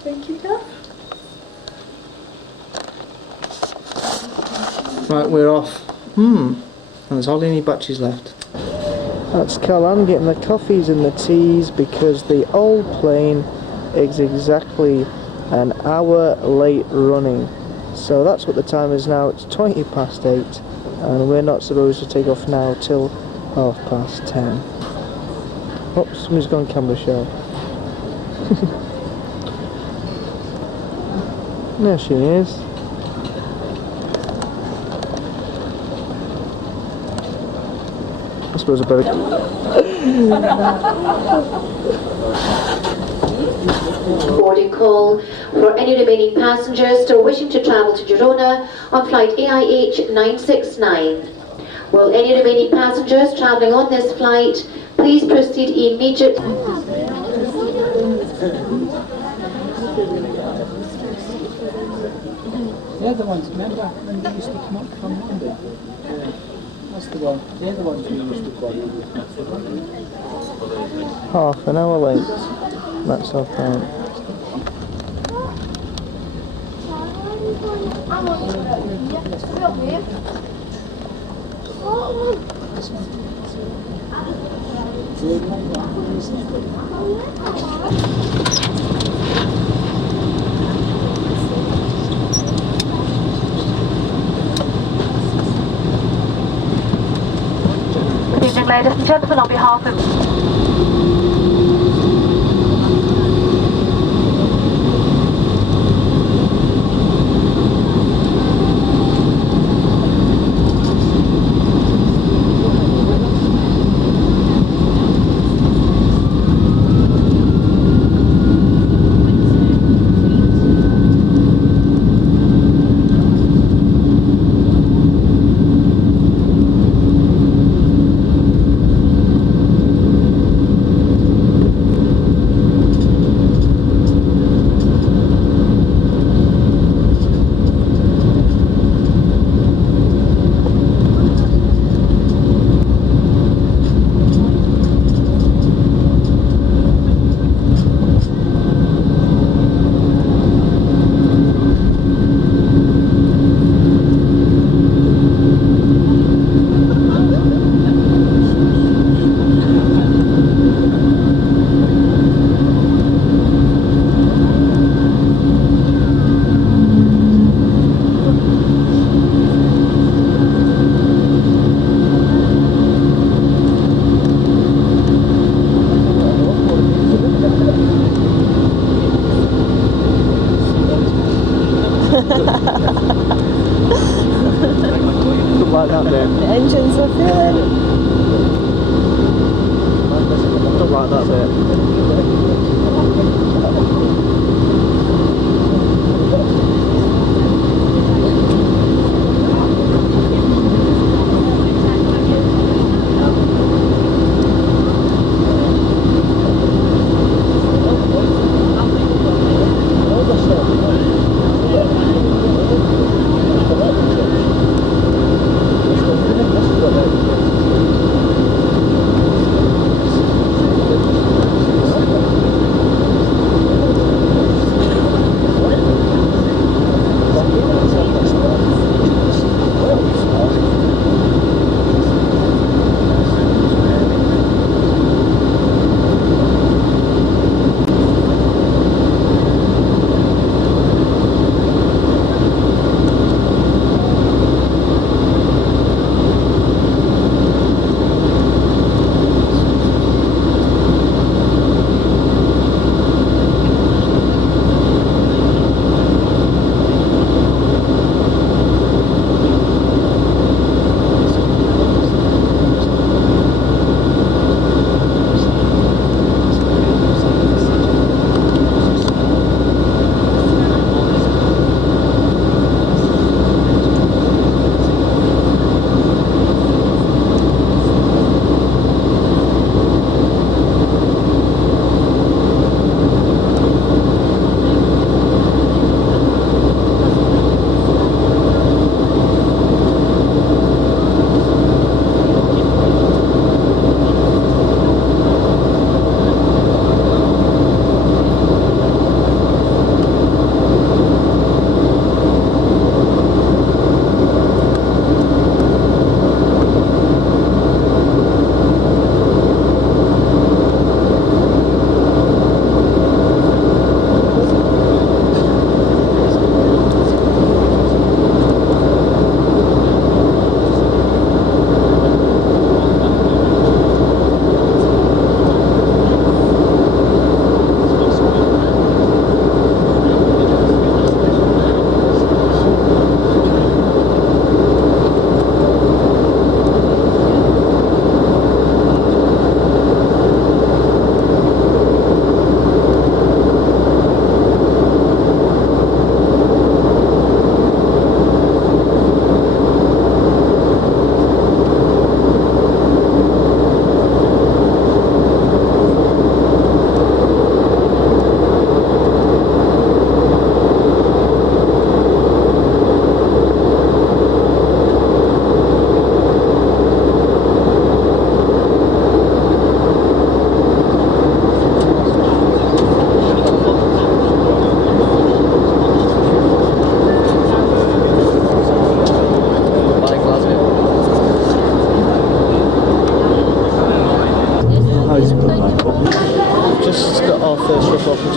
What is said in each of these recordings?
Thank you, Gav. Right, we're off. And there's hardly any batches left. That's Callan getting the coffees and the teas because the old plane is exactly an hour late running. So that's what the time is now. It's 20 past 8 and we're not supposed to take off now till 10:30. Oops, somebody's gone camera shy. There she is. I suppose I better... Boarding call for any remaining passengers still wishing to travel to Girona on flight AIH 969. Will any remaining passengers travelling on this flight please proceed immediately? They're the ones, remember when they used to come up from London? That's the one, they're the ones we used to call. Half an hour late. That's our time. Good evening, ladies and gentlemen, on behalf of Like that bit. The engines are feeling. Don't like that bit.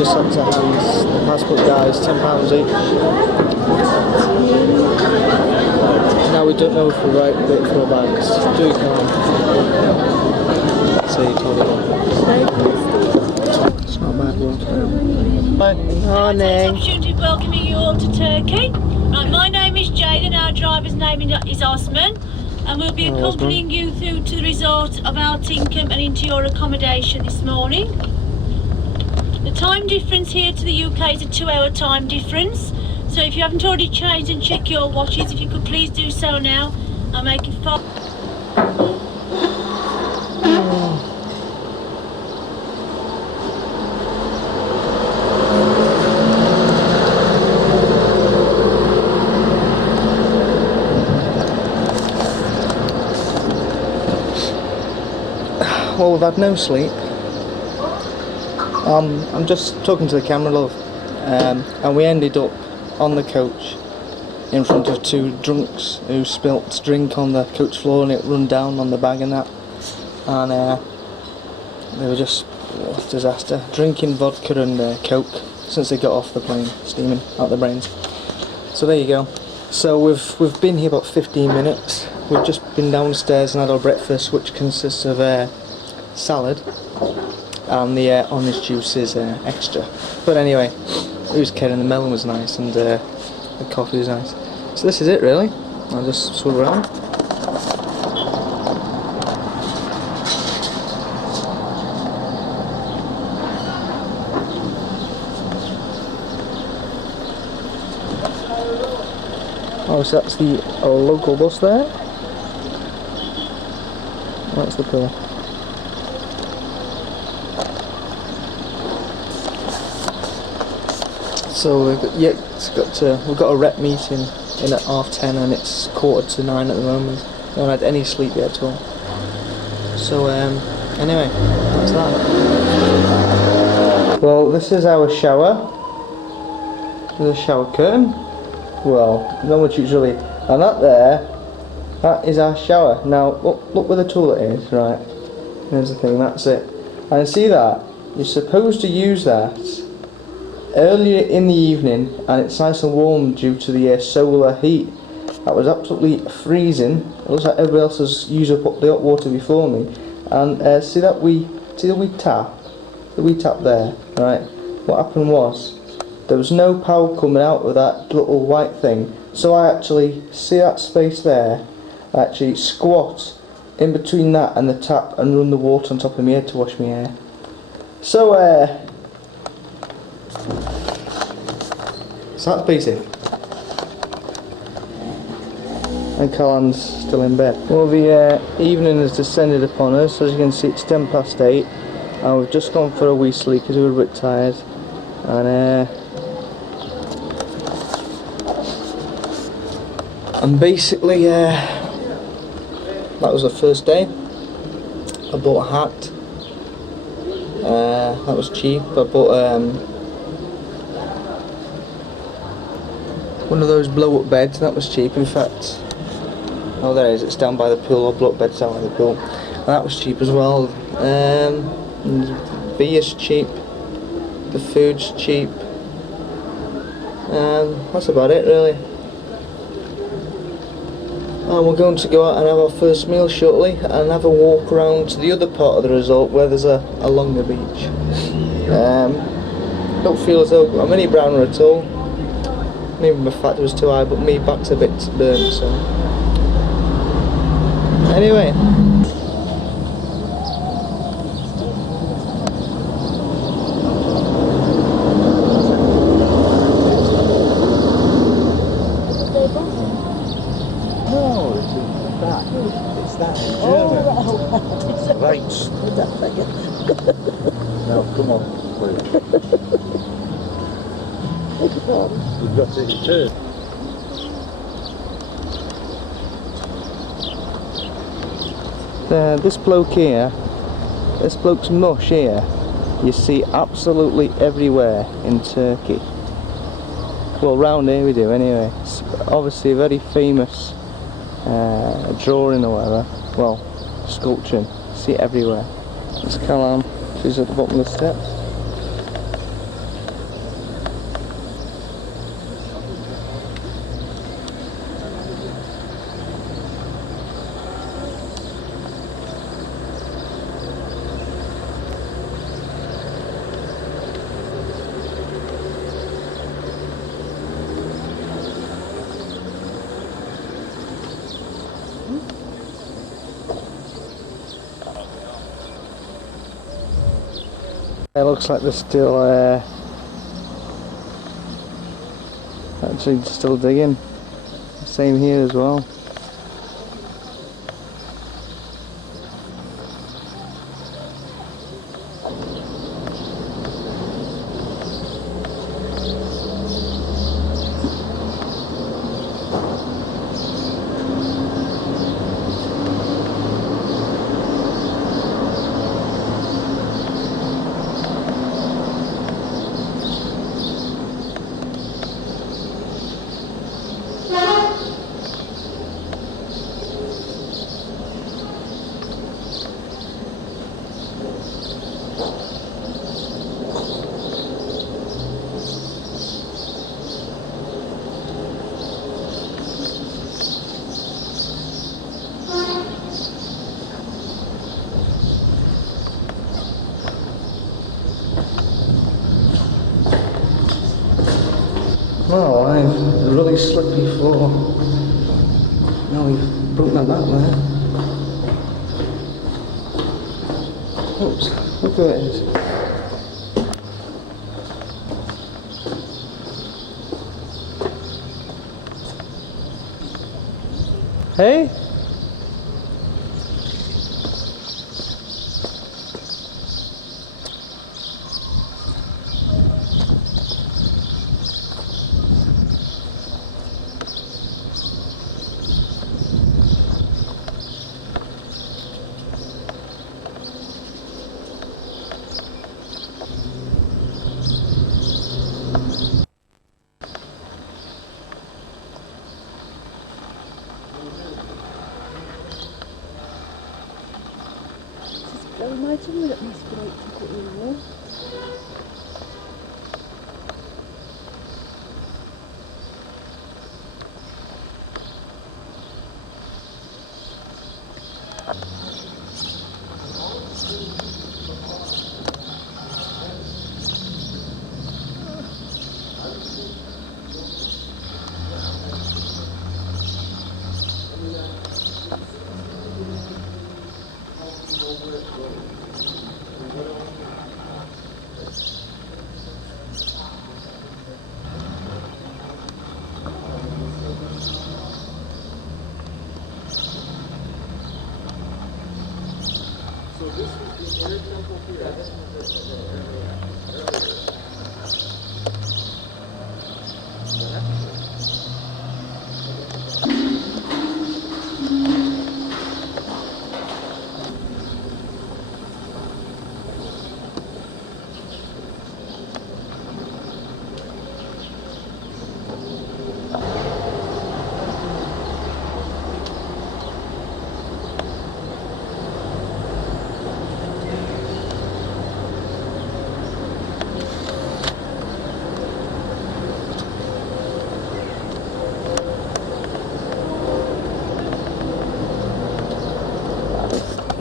just had to hand the passport guys £10 each. Now we don't know if we're right bit for our bags. Do you come? See, it's not a bad one. Hi. Morning. Opportunity of welcoming you all to Turkey. Right, my name is Jade and our driver's name is Osman, and we'll be accompanying you through to the resort of Altinkum and into your accommodation this morning. The time difference here to the UK is a 2-hour time difference, so if you haven't already changed and check your watches, if you could please do so now. I'll make it fast. Well, we've had no sleep. I'm just talking to the camera, love, and we ended up on the coach in front of two drunks who spilt drink on the coach floor and it run down on the bag and that, and they were just a disaster, drinking vodka and coke since they got off the plane, steaming out their brains. So there you go. So we've been here about 15 minutes. We've just been downstairs and had our breakfast, which consists of salad, and the orange juice is extra. But anyway, who's kidding? The melon was nice and the coffee was nice. So this is it really. I'll just swim around. Oh, so that's the local bus there. That's the pillar. So we've got a rep meeting in at 10:30 and it's 9:15 at the moment. I haven't had any sleep yet at all. So anyway, that's that. Well, this is our shower. There's a shower curtain. Well, not much usually. And that is our shower. Now look where the toilet is. Right, there's the thing. That's it. And see that? You're supposed to use that earlier in the evening, and it's nice and warm due to the solar heat. That was absolutely freezing. It looks like everybody else has used up the hot water before me. And see the wee tap there, right? What happened was there was no power coming out of that little white thing. So I actually see that space there. I actually squat in between that and the tap and run the water on top of my head to wash my hair. So so that's basic. And Callan's still in bed. Well, the evening has descended upon us. As you can see, it's 8:10 and we've just gone for a wee sleep because we were a bit tired. And basically that was the first day. I bought a hat. That was cheap. I bought one of those blow-up beds. That was cheap. In fact, oh, there it is. It's down by the pool. Or blow-up bed's down by the pool. And that was cheap as well. Beer's cheap. The food's cheap. That's about it, really. And we're going to go out and have our first meal shortly and have a walk around to the other part of the resort where there's a longer beach. Don't feel as though I'm any browner at all. Maybe my fat was too high, but my back's a bit burnt, so anyway. Right. Now, come on, please. You've got to turn. This bloke here, this bloke's mush here, you see absolutely everywhere in Turkey. Well, round here we do anyway. It's obviously a very famous drawing or whatever. Well, sculpture. See it everywhere. It's Callan. She's at the bottom of the steps. It looks like they're still actually still digging. Same here as well. Oh, I've really slippy floor. Now we've broken my back there. Oops, look who it is. Hey?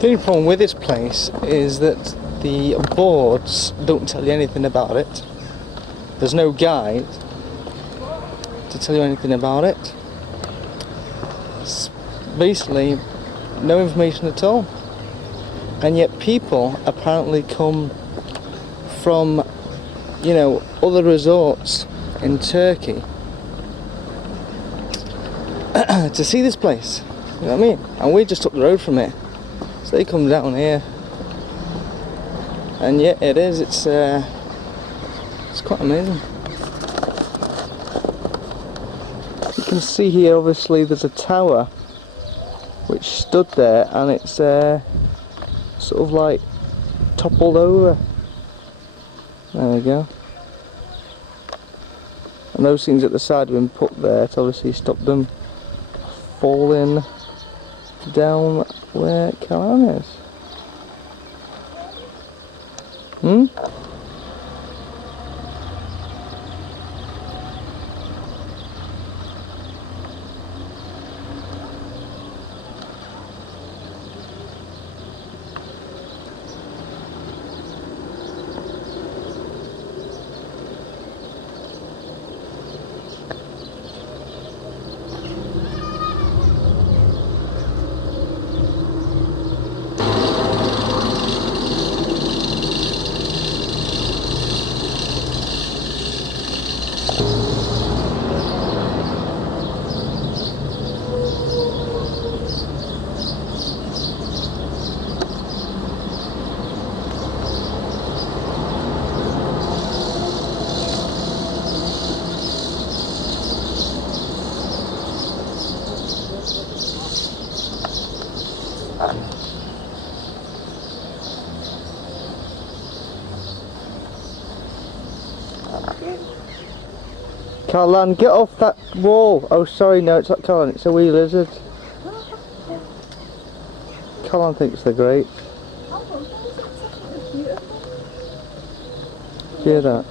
The only problem with this place is that the boards don't tell you anything about it. There's no guide to tell you anything about it. It's basically no information at all. And yet people apparently come from, you know, other resorts in Turkey to see this place. You know what I mean? And we're just up the road from it. So they come down here, and yeah, it's quite amazing. You can see here, obviously, there's a tower which stood there, and it's sort of like toppled over. There we go. And those things at the side have been put there to obviously stop them falling down where Callan is. Caroline, get off that wall. Oh, sorry, no, it's not Caroline, it's a wee lizard. Caroline thinks they're great. Hear that?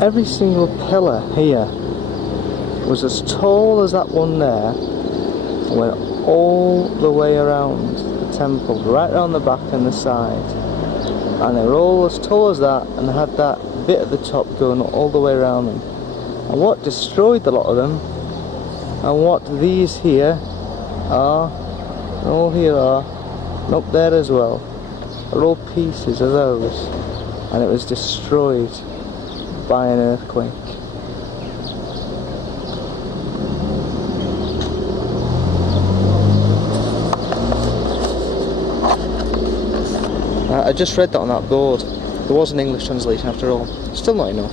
Every single pillar here was as tall as that one there, and went all the way around the temple, right around the back and the side. And they were all as tall as that, and had that bit at the top going all the way around them. And what destroyed a lot of them, and what these here are, and all here are, and up there as well, are all pieces of those, and it was destroyed by an earthquake. I just read that on that board. There was an English translation after all. Still not enough.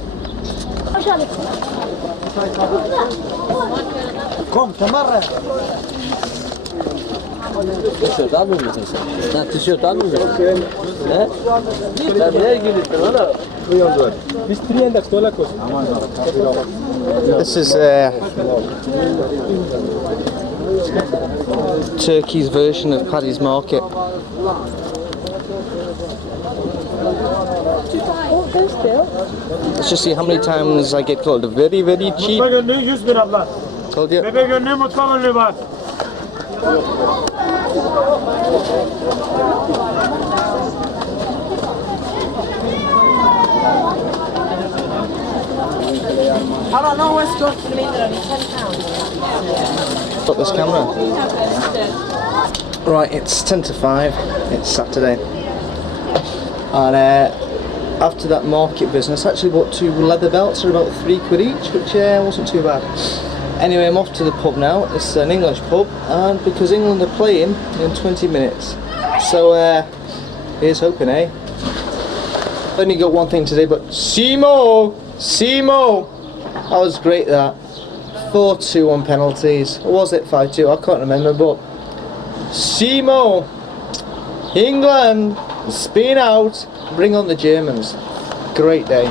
Kom, Tamara. Tişört almıyor musun sen? Sen tişört almıyor musun? He? Sen nereye gidiyorsun oğlum? Biz triyen de kola koy. This is Turkey's version of Paddy's Market. Let's just see how many times I get called very, very cheap. Mutfak önlüğü 100 bin abla. Told you. Bebek önlüğü, mutfak önlüğü var. Got this camera. Right, it's 10 to 5. It's Saturday. And after that market business, I actually bought 2 leather belts for about £3 each, which wasn't too bad. Anyway, I'm off to the pub now. It's an English pub, and because England are playing in 20 minutes. So here's hoping, eh? Only got one thing today, but Simo! That was great, that. 4-2 on penalties. Or was it 5-2? I can't remember, but Simo! England! Spin out! Bring on the Germans. Great day.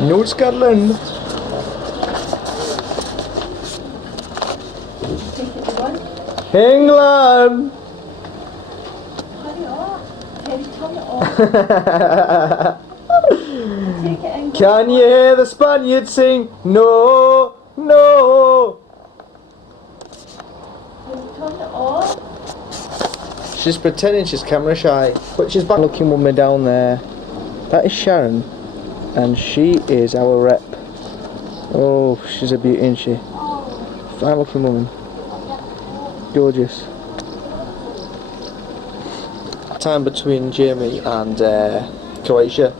No Scotland! England! Can you hear the Spaniards sing? No, no. She's pretending she's camera shy, but she's back looking woman down there. That is Sharon, and she is our rep. Oh, she's a beauty, isn't she? Fine looking woman. Gorgeous. Time between Germany and Croatia.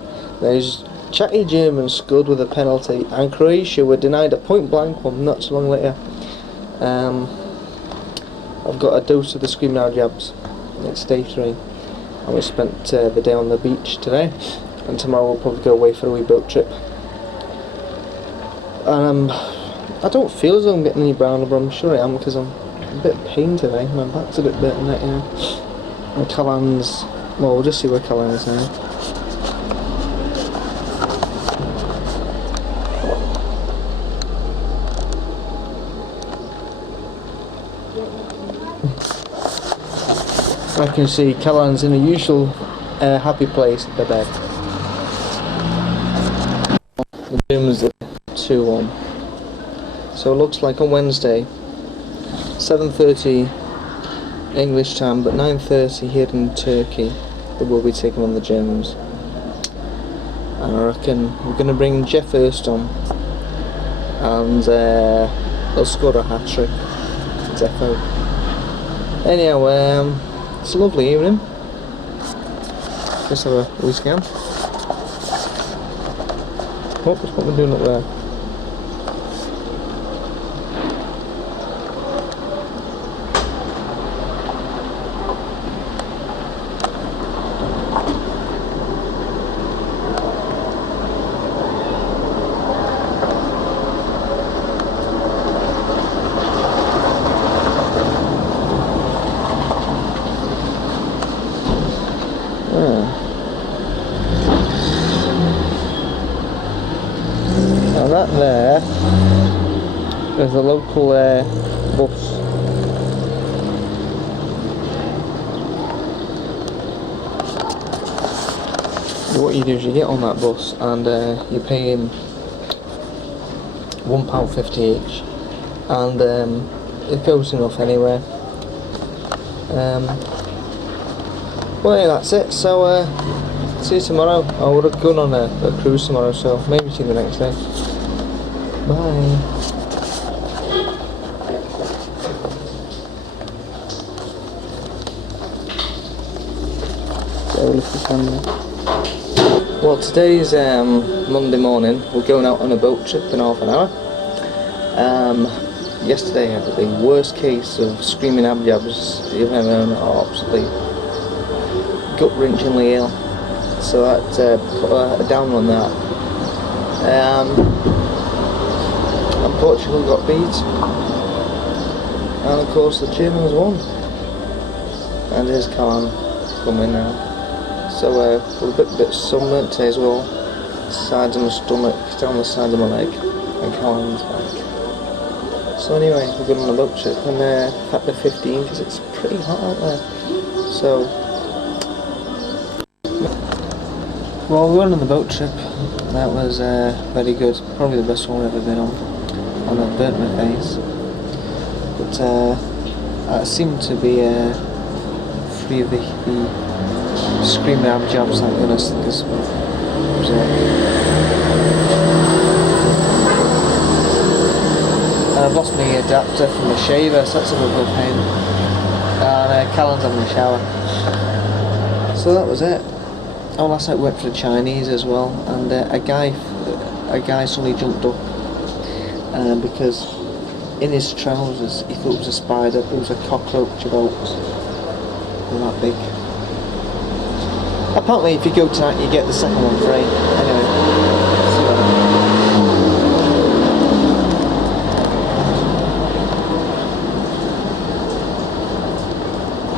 There's chatty Germans scored with a penalty, and Croatia were denied a point blank one not so long later. I've got a dose of the Screaming Out Jabs. It's day 3, and we spent the day on the beach today, and tomorrow we'll probably go away for a wee boat trip. And I don't feel as though I'm getting any browner, but I'm sure I am, because I'm a bit in pain today. My back's a bit bent in it, you know. And Callan's, well, we'll just see where Callan is now. I can see Callan's in the usual happy place, the bed. The room is 2-1. So it looks like on Wednesday, 7:30 English time, but 9:30 here in Turkey, they will be taking on the Germans. And I reckon we're going to bring Jeff Hurst on, and they'll score a hat-trick. Defo. Anyhow, it's a lovely evening. Let's have a wee scan. Oh, that's what we're doing up there. local bus. What you do is you get on that bus and you're paying £1.50 each, and it goes enough anyway. Well, yeah, that's it. So see you tomorrow. I would have gone on a cruise tomorrow, so maybe see you the next day. Bye. Well, today's Monday morning. We're going out on a boat trip in half an hour. Yesterday I had the worst case of screaming abjabs you've ever known. Absolutely gut-wrenchingly ill. So I had to put a down on that. And Portugal got beat. And of course the Germans won. And here's Callum coming now. So we're a bit sunburnt today as well. Sides of my stomach, down the side of my leg, and Callum's back. So anyway, we're going on a boat trip, and factor 15 because it's pretty hot out there. So, well, we're going on the boat trip. That was very good, probably the best one I've ever been on. And I burnt my face, but I seem to be free of the screaming abjabs, thank goodness. I've lost my adapter from the shaver, so that's a little bit of pain. And Callum's having a shower. So that was it. Oh, last night we went for the Chinese as well, and a guy suddenly jumped up because in his trousers he thought it was a spider, but it was a cockroach about that big. Apparently if you go tonight you get the second one free. Anyway.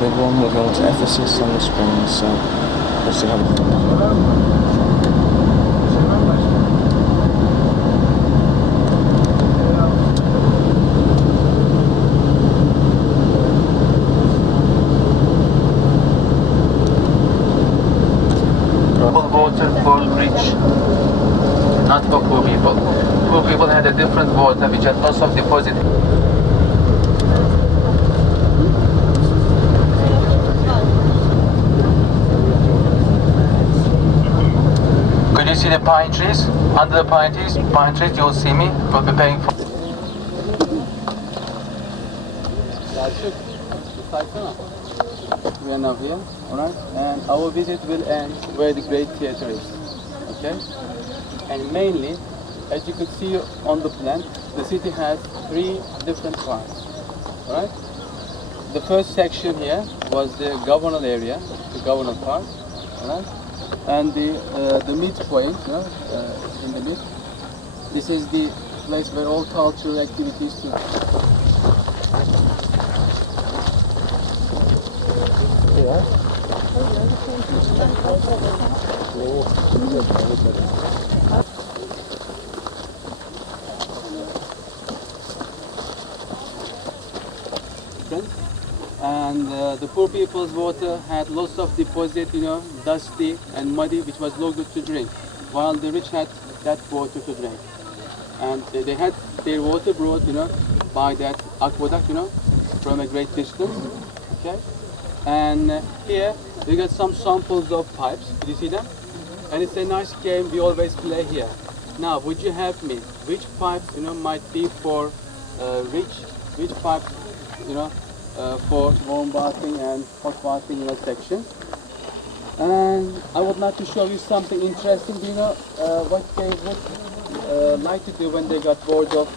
Big one, we're going to Ephesus on the Springs, so we'll see how. For rich, not for poor people. Poor people had a different water which had lots of deposit. Could you see the pine trees? Under the pine trees, you'll see me. We'll be paying for. We are now here, alright? And our visit will end where the Great Theatre is, okay? And mainly, as you could see on the plan, the city has 3 different parts, alright? The first section here was the governor area, the governor part, alright? And the midpoint, in the mid, this is the place where all cultural activities took. And the poor people's water had lots of deposit, dusty and muddy, which was no good to drink, while the rich had that water to drink. And they had their water brought, by that aqueduct, from a great distance, okay? And here we got some samples of pipes. Did you see them? And it's a nice game we always play here. Now, would you help me? Which pipe, might be for rich? Which pipe, for warm bathing and hot bathing section? And I would like to show you something interesting. What they would like to do when they got bored of,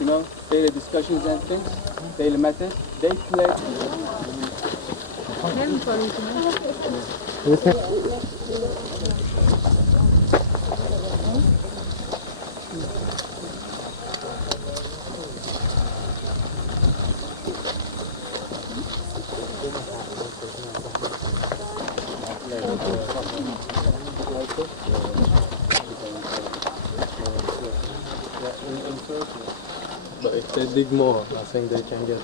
daily discussions and things, daily matters? They play. But if they dig more, I think they can get.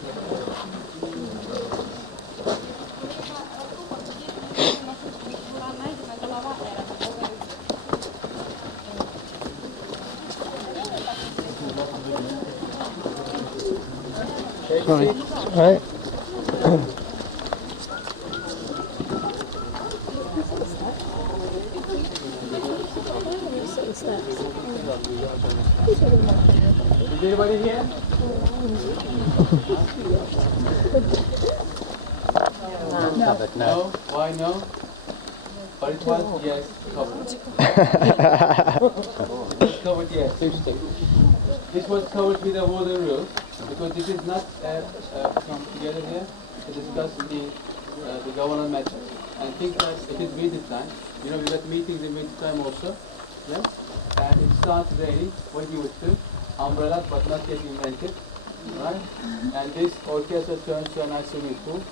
Sorry. Right. Is anybody here? No. Why no? But it was, yes, covered. It's covered, yes. This was covered with a wooden roof because this is not come together here to discuss the government matters. And things like it is winter time. You know, we got meetings in winter time also. Yeah? And it starts raining. What you would do? Umbrellas, but not yet invented. Right? And this orchestra turns to a nice swimming pool.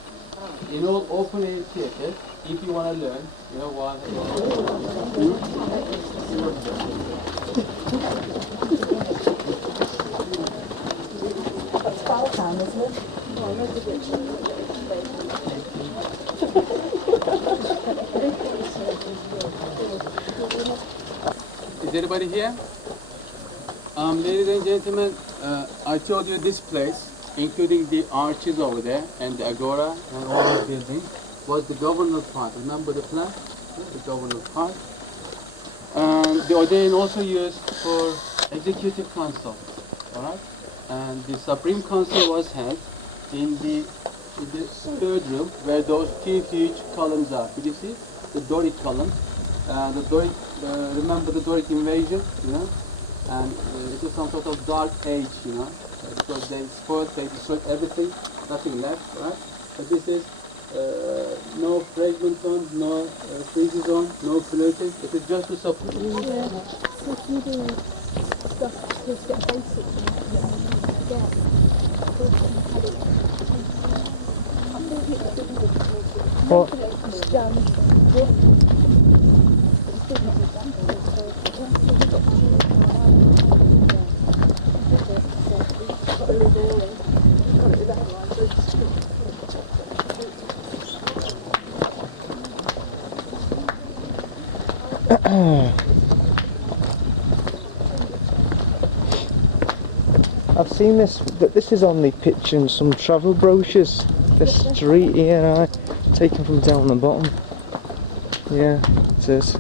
In all open air theater, if you want to learn, you know what? Is anybody here? Ladies and gentlemen, I told you this place, including the arches over there and the agora and all these buildings, was the governor park. Remember the plan? The governor park. And the Odeon also used for executive council. Alright? And the Supreme Council was held in the third room where those two huge columns are. Did you see? The Doric columns. The Doric, remember the Doric invasion, you know? And it was some sort of dark age, you know? Because they destroyed everything, nothing left, right? But this is no fragment zone, no freezer zone, no pollution. It is just to support. I've seen this, but this is on the picture in some travel brochures. This street here, taken from down the bottom. Yeah, it is.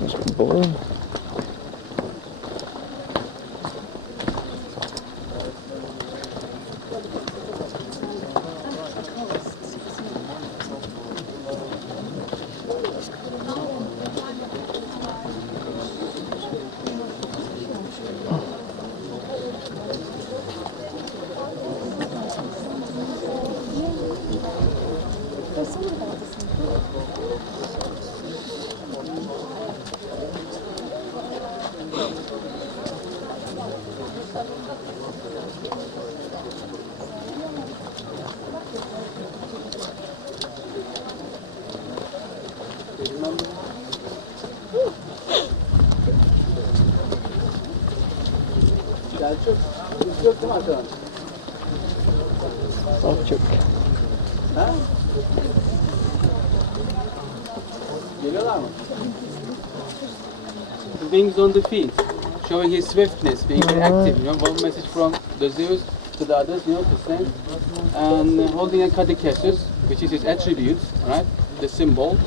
It's boring. Selçuk. Ha? Geliyorlar mı? Wings on the feet, showing his swiftness, being very active. You know, one message from the Zeus to the others, you know, to send. And holding a caduceus, which is his attribute, right? The symbol.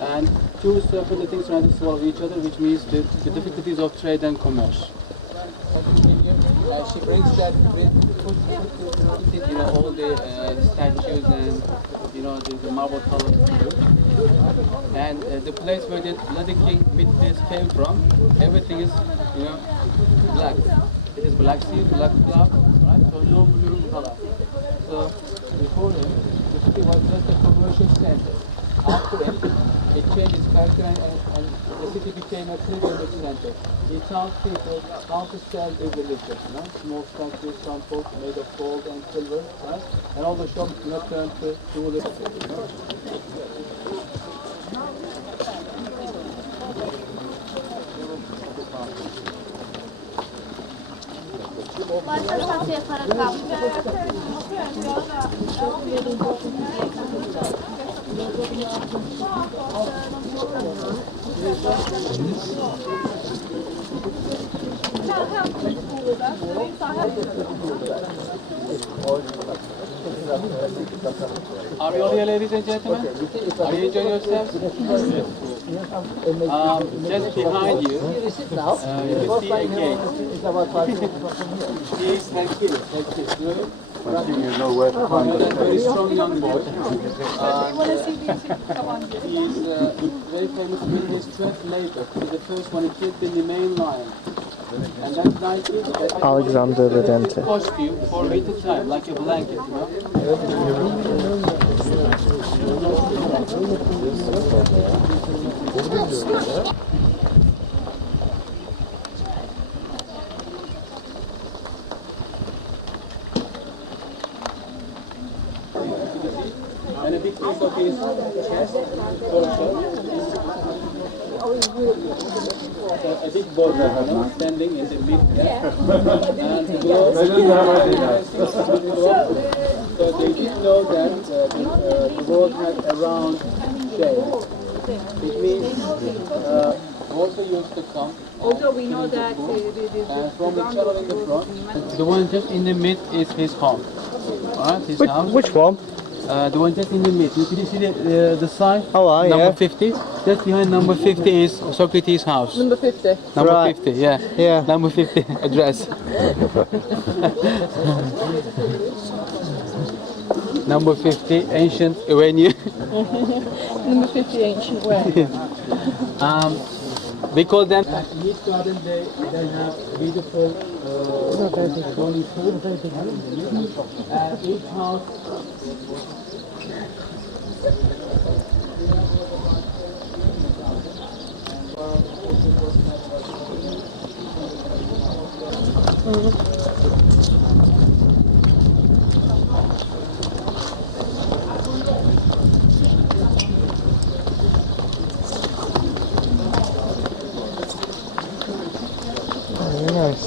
And two separate things trying to solve each other, which means the difficulties of trade and commerce. She brings that, you know, all the statues and, you know, the marble columns. And the place where the bloody king Mithras came from, everything is, you know, black. It is black sea, black cloud, right? So no blue color. So before him, the city was just a commercial center. After him, it changed its character and the city became a pilgrimage center. It taught people how to sell their religion, you know, small statues, temples made of gold and silver, right? And all the shops, you know, turned to religion. Are you all here, ladies and gentlemen? Are you enjoying yourselves? Just behind you, you can see a gate. Please, thank you. You know where to find A very strong young boy. He's very famous with his 12th labor. He's the first one who killed the main lion. And that night, Alexander the Dentist. costume for winter time, like a blanket, you know? And a big piece of his chest, torso, a big boulder, you know, standing in the mid there. And the globe, so they didn't know that the world had a round shape. It means water used to come. Although we know that And from the channel in the front, the one just in the mid is his home. Alright, his house. Which one? The one just in the mid. Can you see the sign? Oh, Number yeah. 50. Just behind number 50 is Socrates' house. number 50. Number Right. 50, yeah. Yeah. Number 50 address. Number 50 ancient avenue. Number 50 ancient way. We call them. In each garden they have beautiful golden fruit. And each house. Very nice.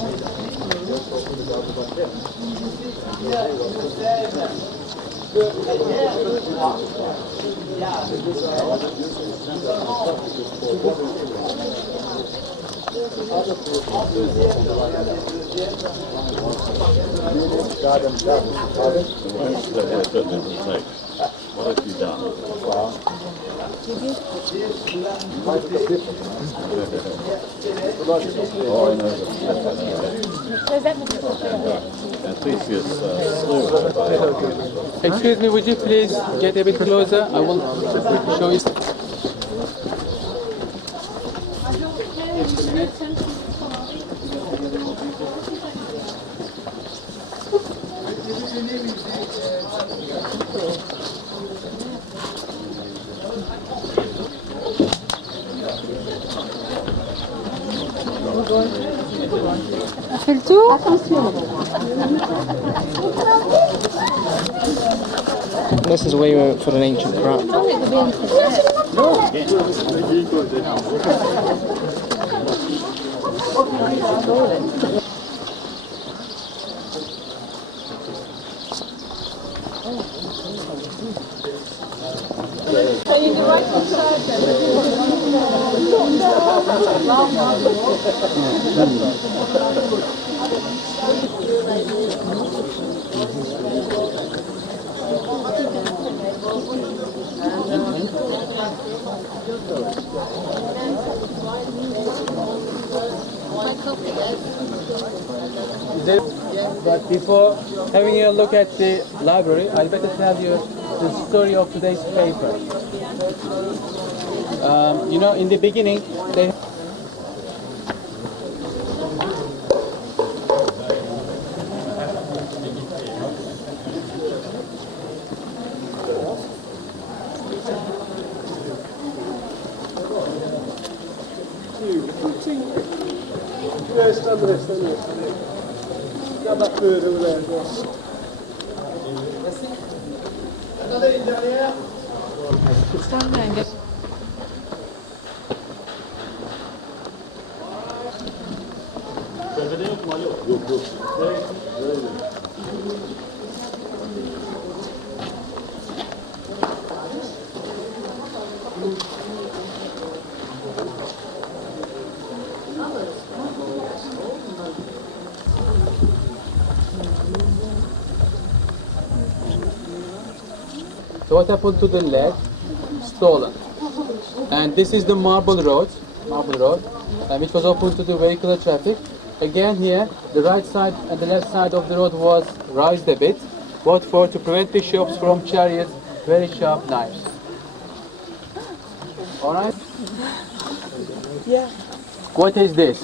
What have you done? Oh, I know that. Theseus slew by Excuse me, would you please get a bit closer? I will show you. This is where you went for an ancient crap. But before having a look at the library, I'd better tell you the story of today's paper. You know, in the beginning, they Stand there and get. So what happened to the leg? Stolen. And this is the Marble Road, which was open to the vehicular traffic. Again here, the right side and the left side of the road was raised a bit, both for to prevent bishops from chariots, very sharp knives. Alright? Yeah. What is this?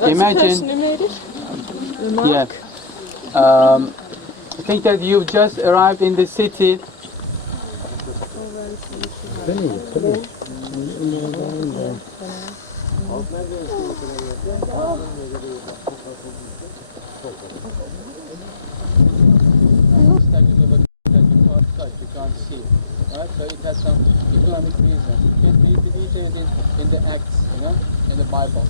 That's Imagine, the person who made it. The mark. yeah. Think that you've just arrived in the city. You can't see, right? So it has some economic reasons. You can read the details in the Acts, in the Bible,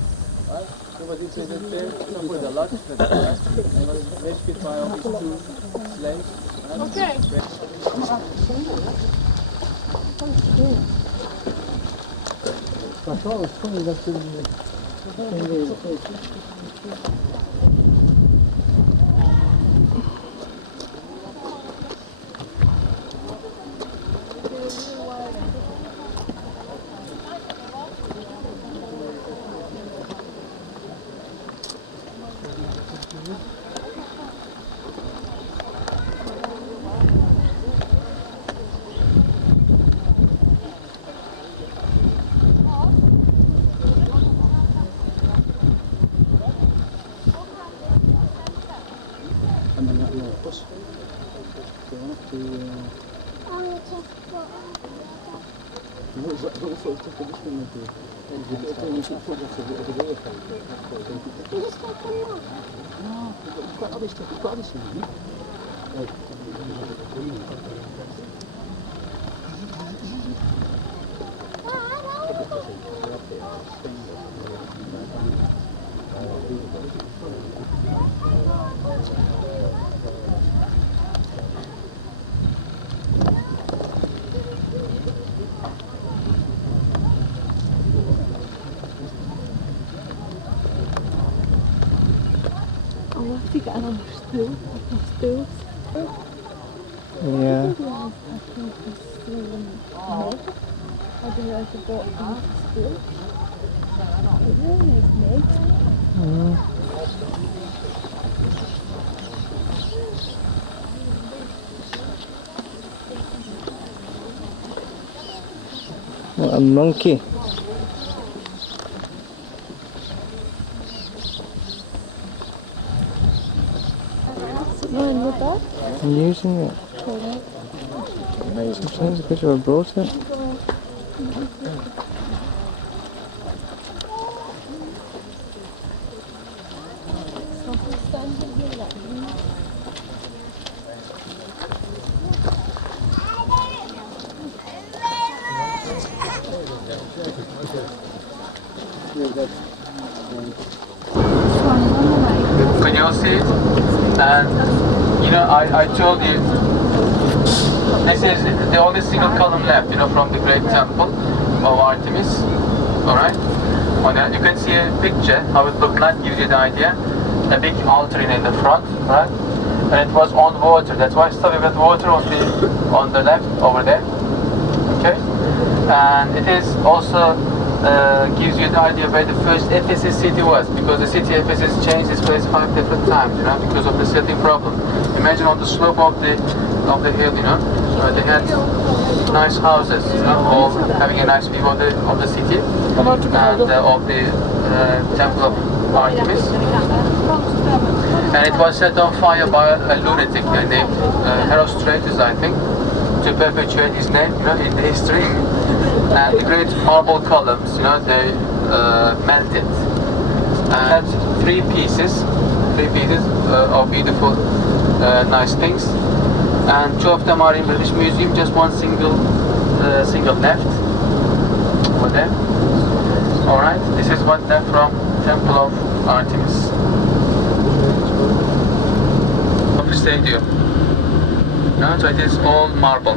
right? So what it says that there with a lot, right? And it was rescued by all these two slaves. Right? Okay. I'll have to get on a stool. Yeah. I don't know if I got on a stool. It really is me. What a monkey. Mine with that. I'm using it. Sometimes because I brought it. Can you all see it? And I told you this is the only single column left, from the great temple of Artemis. Alright? You can see a picture how it looked like, gives you the idea. A big altar in the front, right? And it was on water. That's why I started with water on the left over there. Okay? And it is also gives you the idea where the first Ephesus city was, because the city Ephesus changed its place 5 different times, because of the setting problem. Imagine on the slope of the hill, they had nice houses, all having a nice view of the city and of the temple of Artemis. And it was set on fire by a lunatic named Herostratus, I think, to perpetuate his name, in the history. and the great marble columns, you know, they melted. And three pieces of beautiful, nice things. And two of them are in British Museum. Just one single left over there. All right, this is what left from Temple of Artemis. Stadium. No, so it is all marble.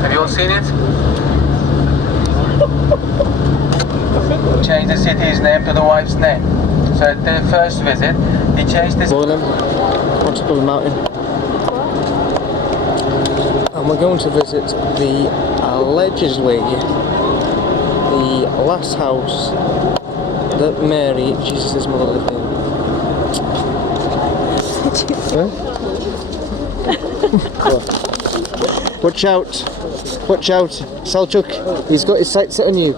Have you all seen it? Changed the city's name to the wife's name. So at the first visit, he changed this. Boiling. Want to go to the mountain. And we're going to visit the allegedly the last house that Mary, Jesus' mother, lived in. Watch out! Watch out! Selçuk, he's got his sights set on you.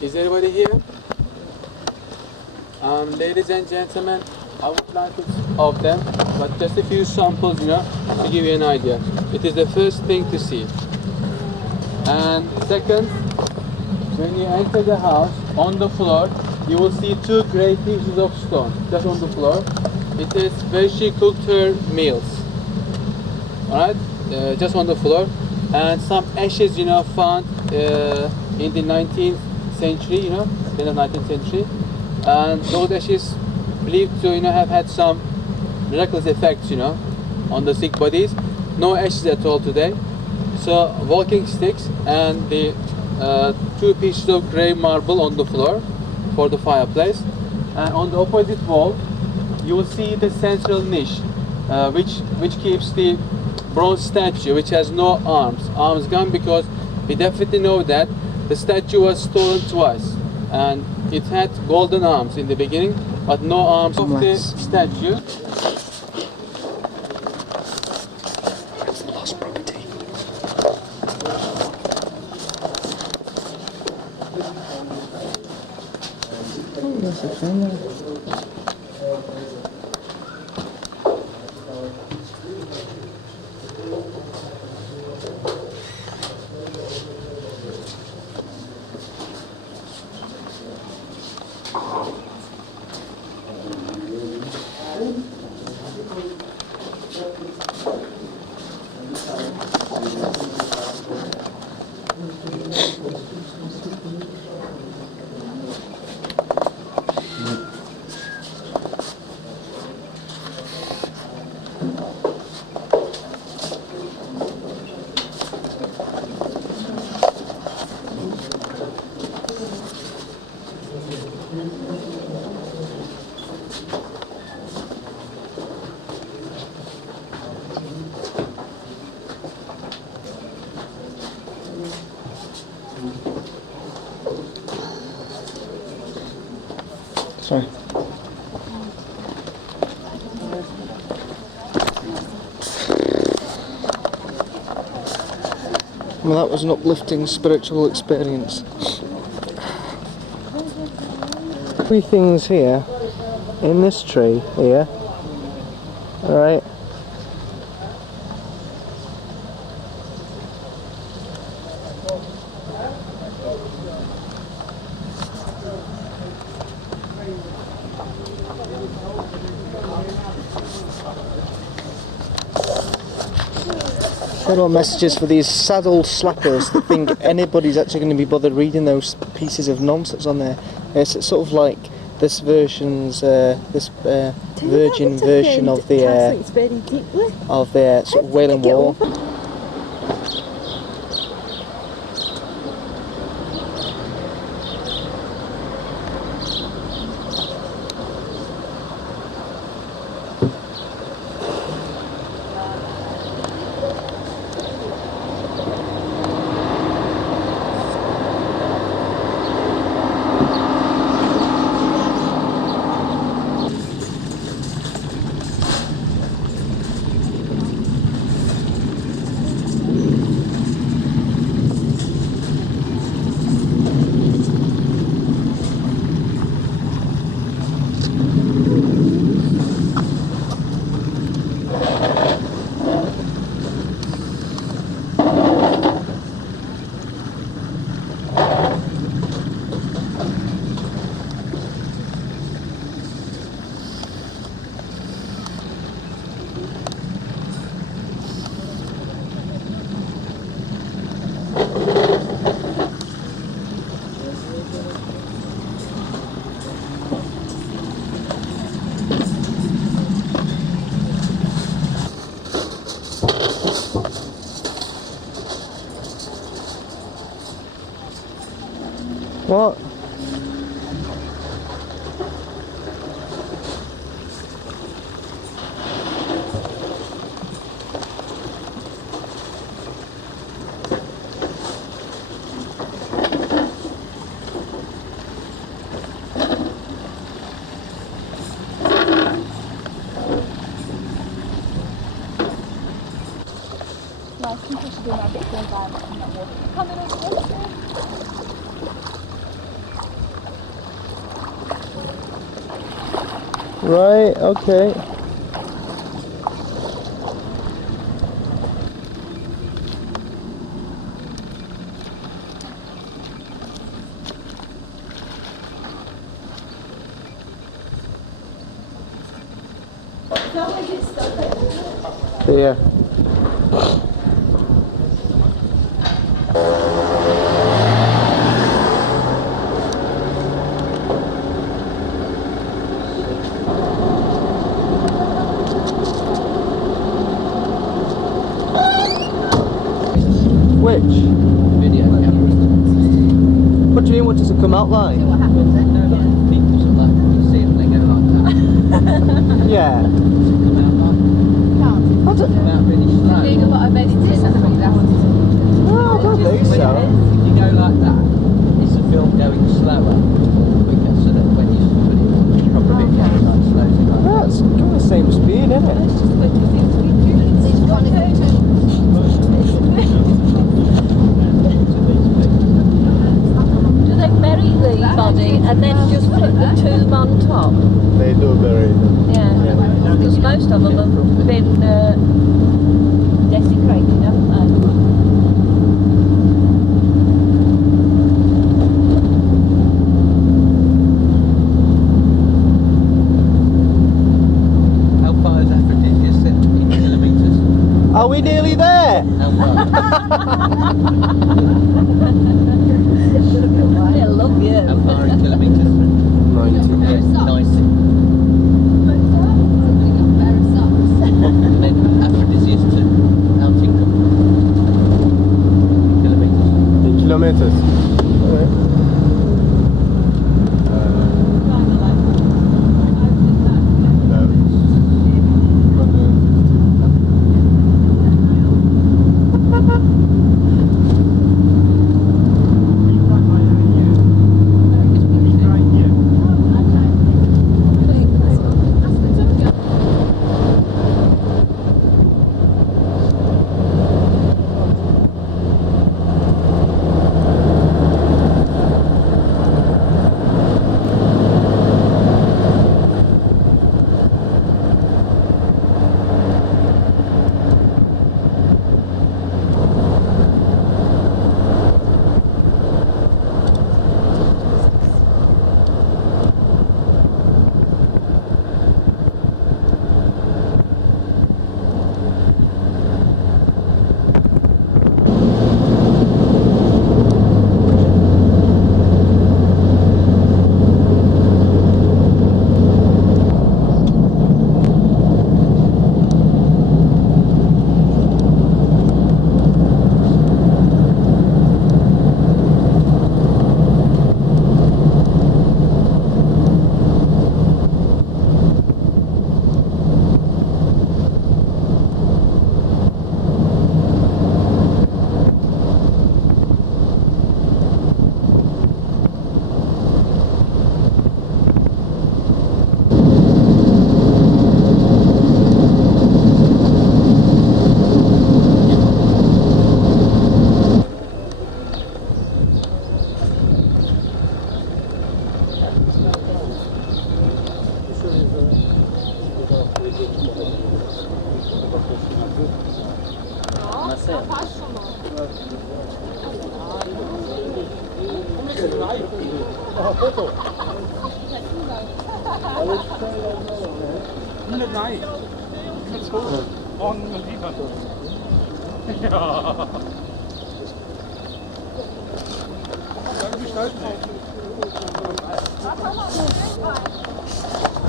Is everybody here? Ladies and gentlemen, I would like to of them, but just a few samples, you know, to give you an idea. It is the first thing to see. And second, when you enter the house, on the floor, you will see two great pieces of stone just on the floor. It is where she cooked her meals. Alright, just on the floor. And some ashes, you know, found in the 19th century, you know, in the 19th century. And those ashes believed to, you know, have had some miraculous effects, you know, on the sick bodies. No ashes at all today. So walking sticks and the two pieces of grey marble on the floor for the fireplace. And on the opposite wall, you will see the central niche, which keeps the bronze statue, which has no arms gone, because we definitely know that the statue was stolen twice, and it had golden arms in the beginning, but no arms of the statue. Lost property. Oh, that's a thing there. Sorry. Well, that was an uplifting spiritual experience. Three things here in this tree here. Alright. Little messages for these sad old slackers that think anybody's actually going to be bothered reading those pieces of nonsense on there. It's sort of like this version's virgin version of the sort of Wailing Wall. What? Well, I think I should do my bit for environment and not water. Come in over this way. Right, okay. Yeah. Which? Video cameras. What do you mean, what does it come out like? See what happens then. People sort of like, you see them, they go like that. Yeah. Come out like, I don't, come out really slow. Doing a lot of editing and things. well, I don't think so. If you go like that, it's the film going slower or quicker, so that when you put it proper video, it like slows it like That's going the same speed, isn't it? These conical Do they bury the body and then just put the tomb on top? They do bury them. Yeah, because most of them have been desecrated, haven't they? How far is Aphrodisias in kilometres? Are we nearly there? How far? They love you. How far in kilometres? 90. Yeah, 90. And then Aphrodisias to Altingham. Kilometres. In kilometers. Nein. Mit hoch. Und liefern. Ja.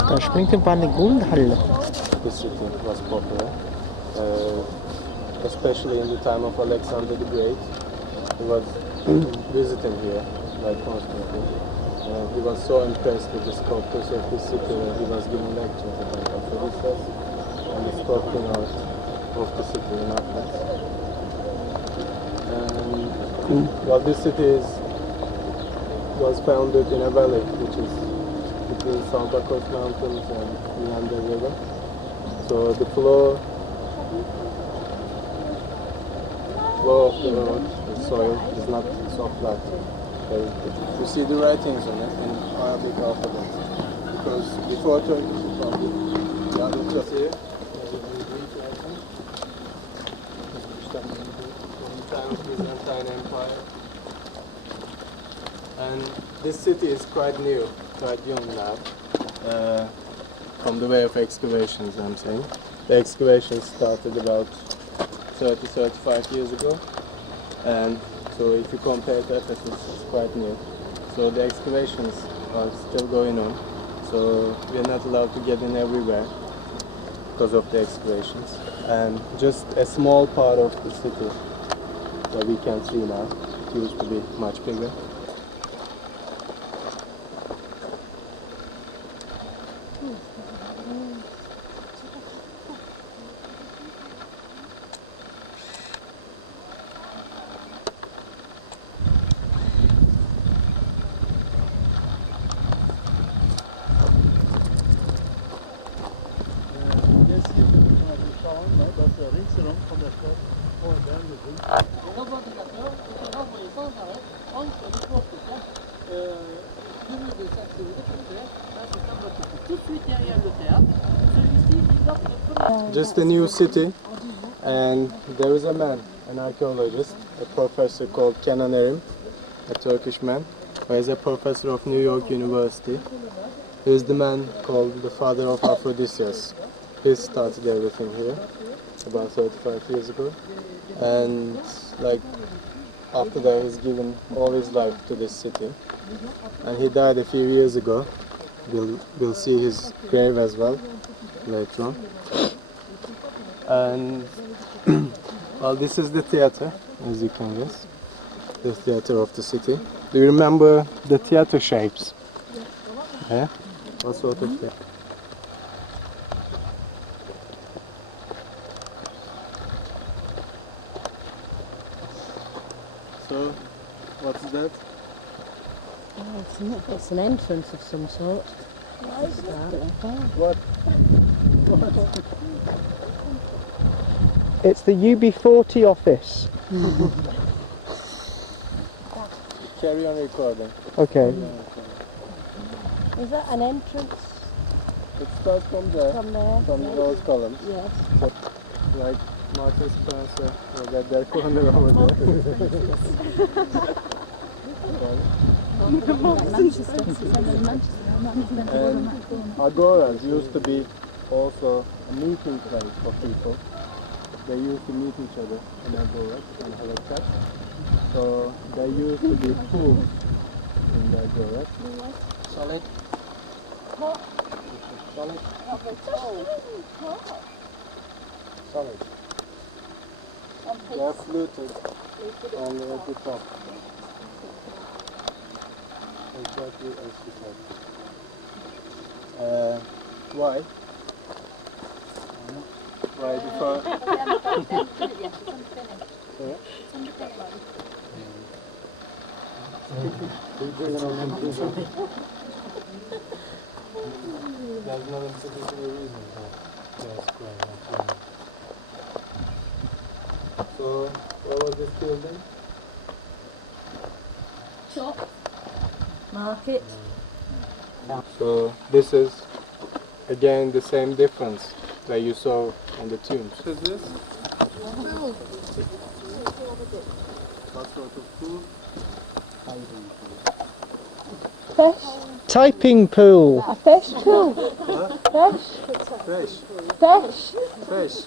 Da springt ein paar in die Goldhalle. Visiting was popular, especially in the time of Alexander the Great. He was visiting here like constantly. He was so impressed with the sculptures of the city that he was giving lectures about Aphrodisias and the sculpting art of the city in Athens. And well, this city was founded in a valley which is between Salbakos Mountains and Meander River. So the flow of the road, the soil, is not so flat. You see the writings on it in Arabic alphabet. Because before Turkish Republic, the other here, Greek writing, in the time of Byzantine Empire. And this city is quite new, quite young now, from the way of excavations, I'm saying. The excavations started about 30-35 years ago, and so if you compare that, it's quite new. So the excavations are still going on, so we're not allowed to get in everywhere because of the excavations. And just a small part of the city that we can see now, it used to be much bigger. Just a new city, and there is a man, an archaeologist, a professor called Kenan Erim, a Turkish man, who is a professor of New York University. He is the man called the father of Aphrodisias. He started everything here about 35 years ago, and like after that he's given all his life to this city, and he died a few years ago. We'll see his grave as well later on. And well, this is the theater, as you can guess, the theater of the city. Do you remember the theater shapes? Yeah? What sort of shape? So, what's that? It's an entrance of some sort. What? It's the UB40 office. Carry on recording. Okay. Is that an entrance It starts from there, from there? from those columns. Yes. So, like Martin Spencer, that their corner over there. And agoras used to be also a meeting place for people. They used to meet each other in agoras and have a chat. So there used to be pools in the agoras. Solid. Solid. Solid. They are fluted only at the top. Exactly as you said. Why? Why before? Sorry? There's no particular reason. Yes, correct. So, what was this building? Shop. Market. So this is again the same difference that you saw on the tombs. What is this? What sort of food? Fish. Typing pool. A fish pool. Huh? Fish. Fish. Fish. Fish.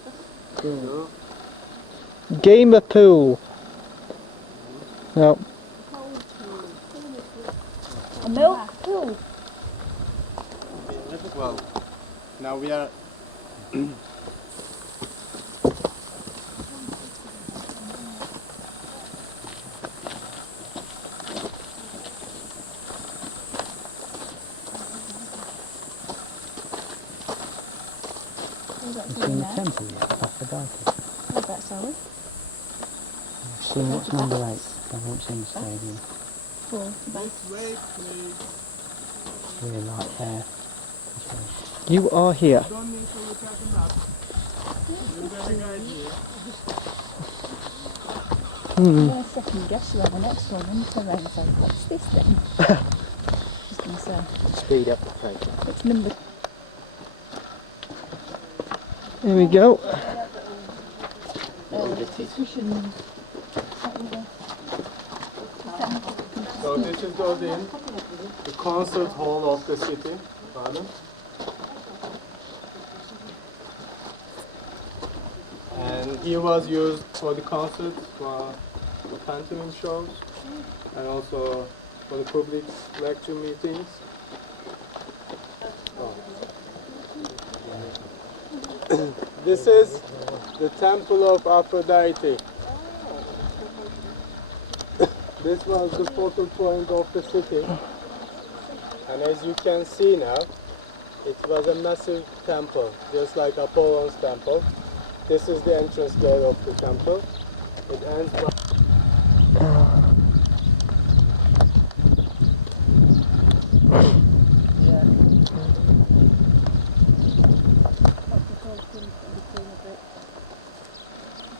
No. Gamer pool. No. A milk pool. Well, now we are. temple yet, Aphrodite. I bet so. I've seen what's number 8. I haven't seen the stadium. 4. Really like there. You are here. Yeah, second guess about the next one and turn around and say, what's this then? Just going to say, Speed up the pace. it's number Here we go. cushion. So this is the concert hall of the city. Pardon? And he was used for the concerts, for the pantomime shows, and also for the public lecture meetings. Oh. This is the temple of Aphrodite. This was the focal point of the city, and as you can see now, it was a massive temple, just like Apollon's temple. This is the entrance gate of the temple. It ends by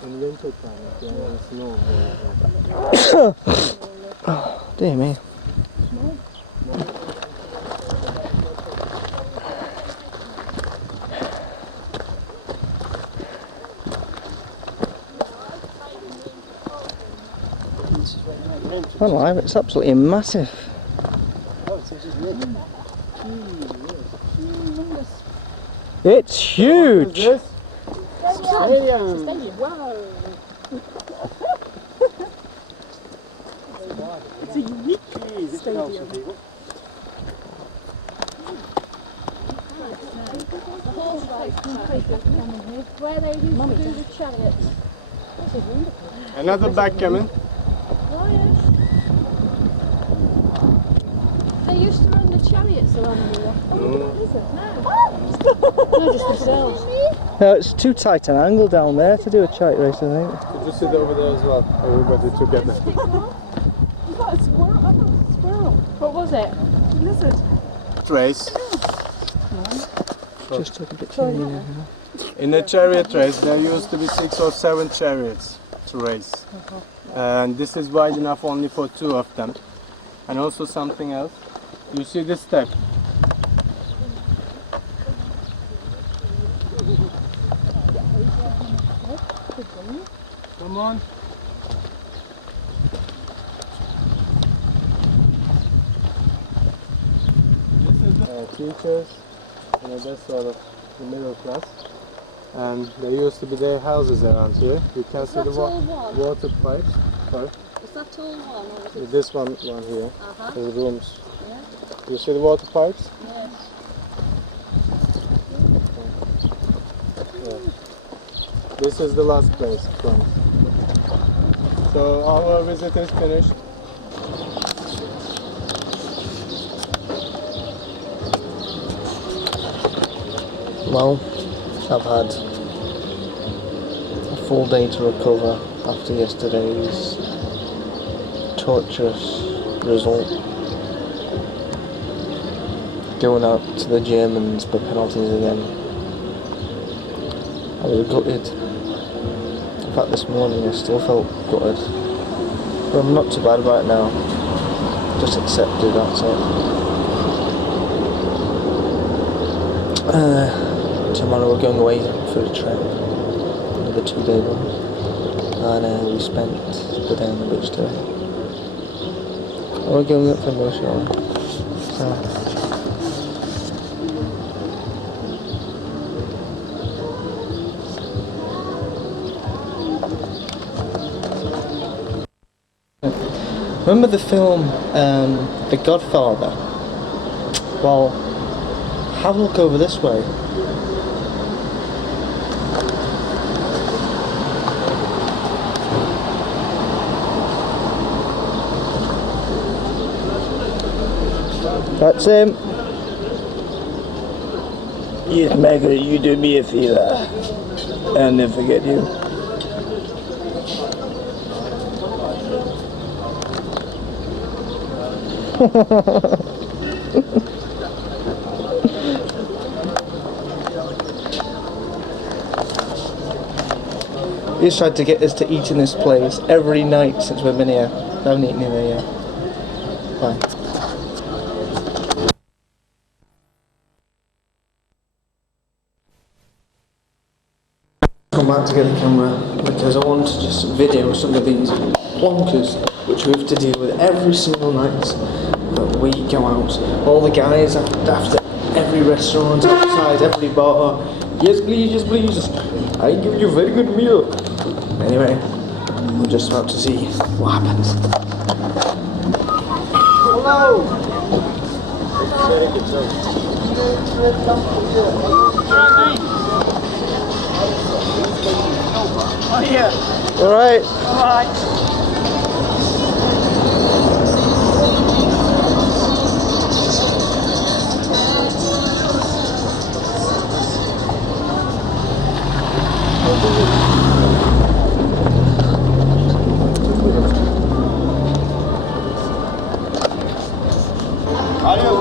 in winter time, if there is snow. Oh, dear me. Oh, live, it's absolutely massive. It's huge. Stadium. Wow! It's a unique stadium. Where they used to do the chariots. Another backgammon. Oh yes. They used to run the chariots around here. Oh, is it? No. No, just themselves. No, it's too tight an angle down there to do a chariot race, I think. Could you sit over there as well? Everybody together. You got a squirrel? I thought it was a squirrel. What was it? A lizard. Race. Just took a picture of you. In a chariot race, there used to be 6 or 7 chariots to race. And this is wide enough only for 2 of them. And also something else. You see this step? Come on. This is teachers, that's sort of the middle class. And there used to be their houses around here. You can see the water pipes. Sorry. Is that all one or is it? This one here. The rooms. Yeah. You see the water pipes? Yes. Yeah. This is the last place, from. So our visit is finished. Well, I've had a full day to recover after yesterday's torturous result. Going out to the Germans for penalties again. I was gutted. In fact, this morning I still felt gutted. But I'm not too bad about it now. Just accepted, that's it. Tomorrow we're going away for a trip, another 2-day one, and we spent the day on the beach today. We're going up for Moshall, so. Remember the film The Godfather? Well, have a look over this way. That's him. Yes, Maggie, you do me a favour. I'll never forget you. He's tried to get us to eat in this place every night since we've been here. I haven't eaten either yet. Bye. Come back to get the camera because I want to just video some of these plonkers which we have to deal with every single night that we go out. All the guys after every restaurant, outside every bar. Yes please, yes please. I give you a very good meal. Anyway, we're just about to see what happens. Hello! Oh yeah. Alright. Alright.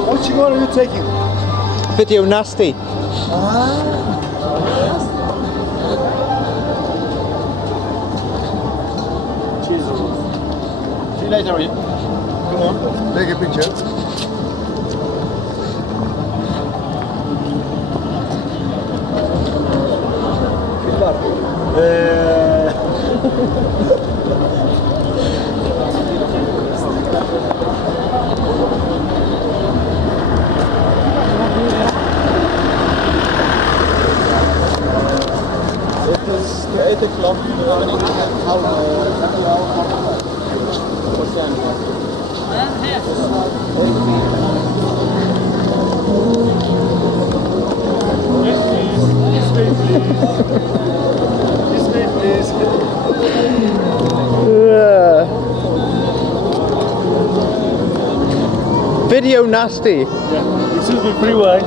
Which one are you taking? Video nasty. See you later. Come on, take a picture. Het is 8 o'clock. Video nasty. Yeah. Excuse me, free wine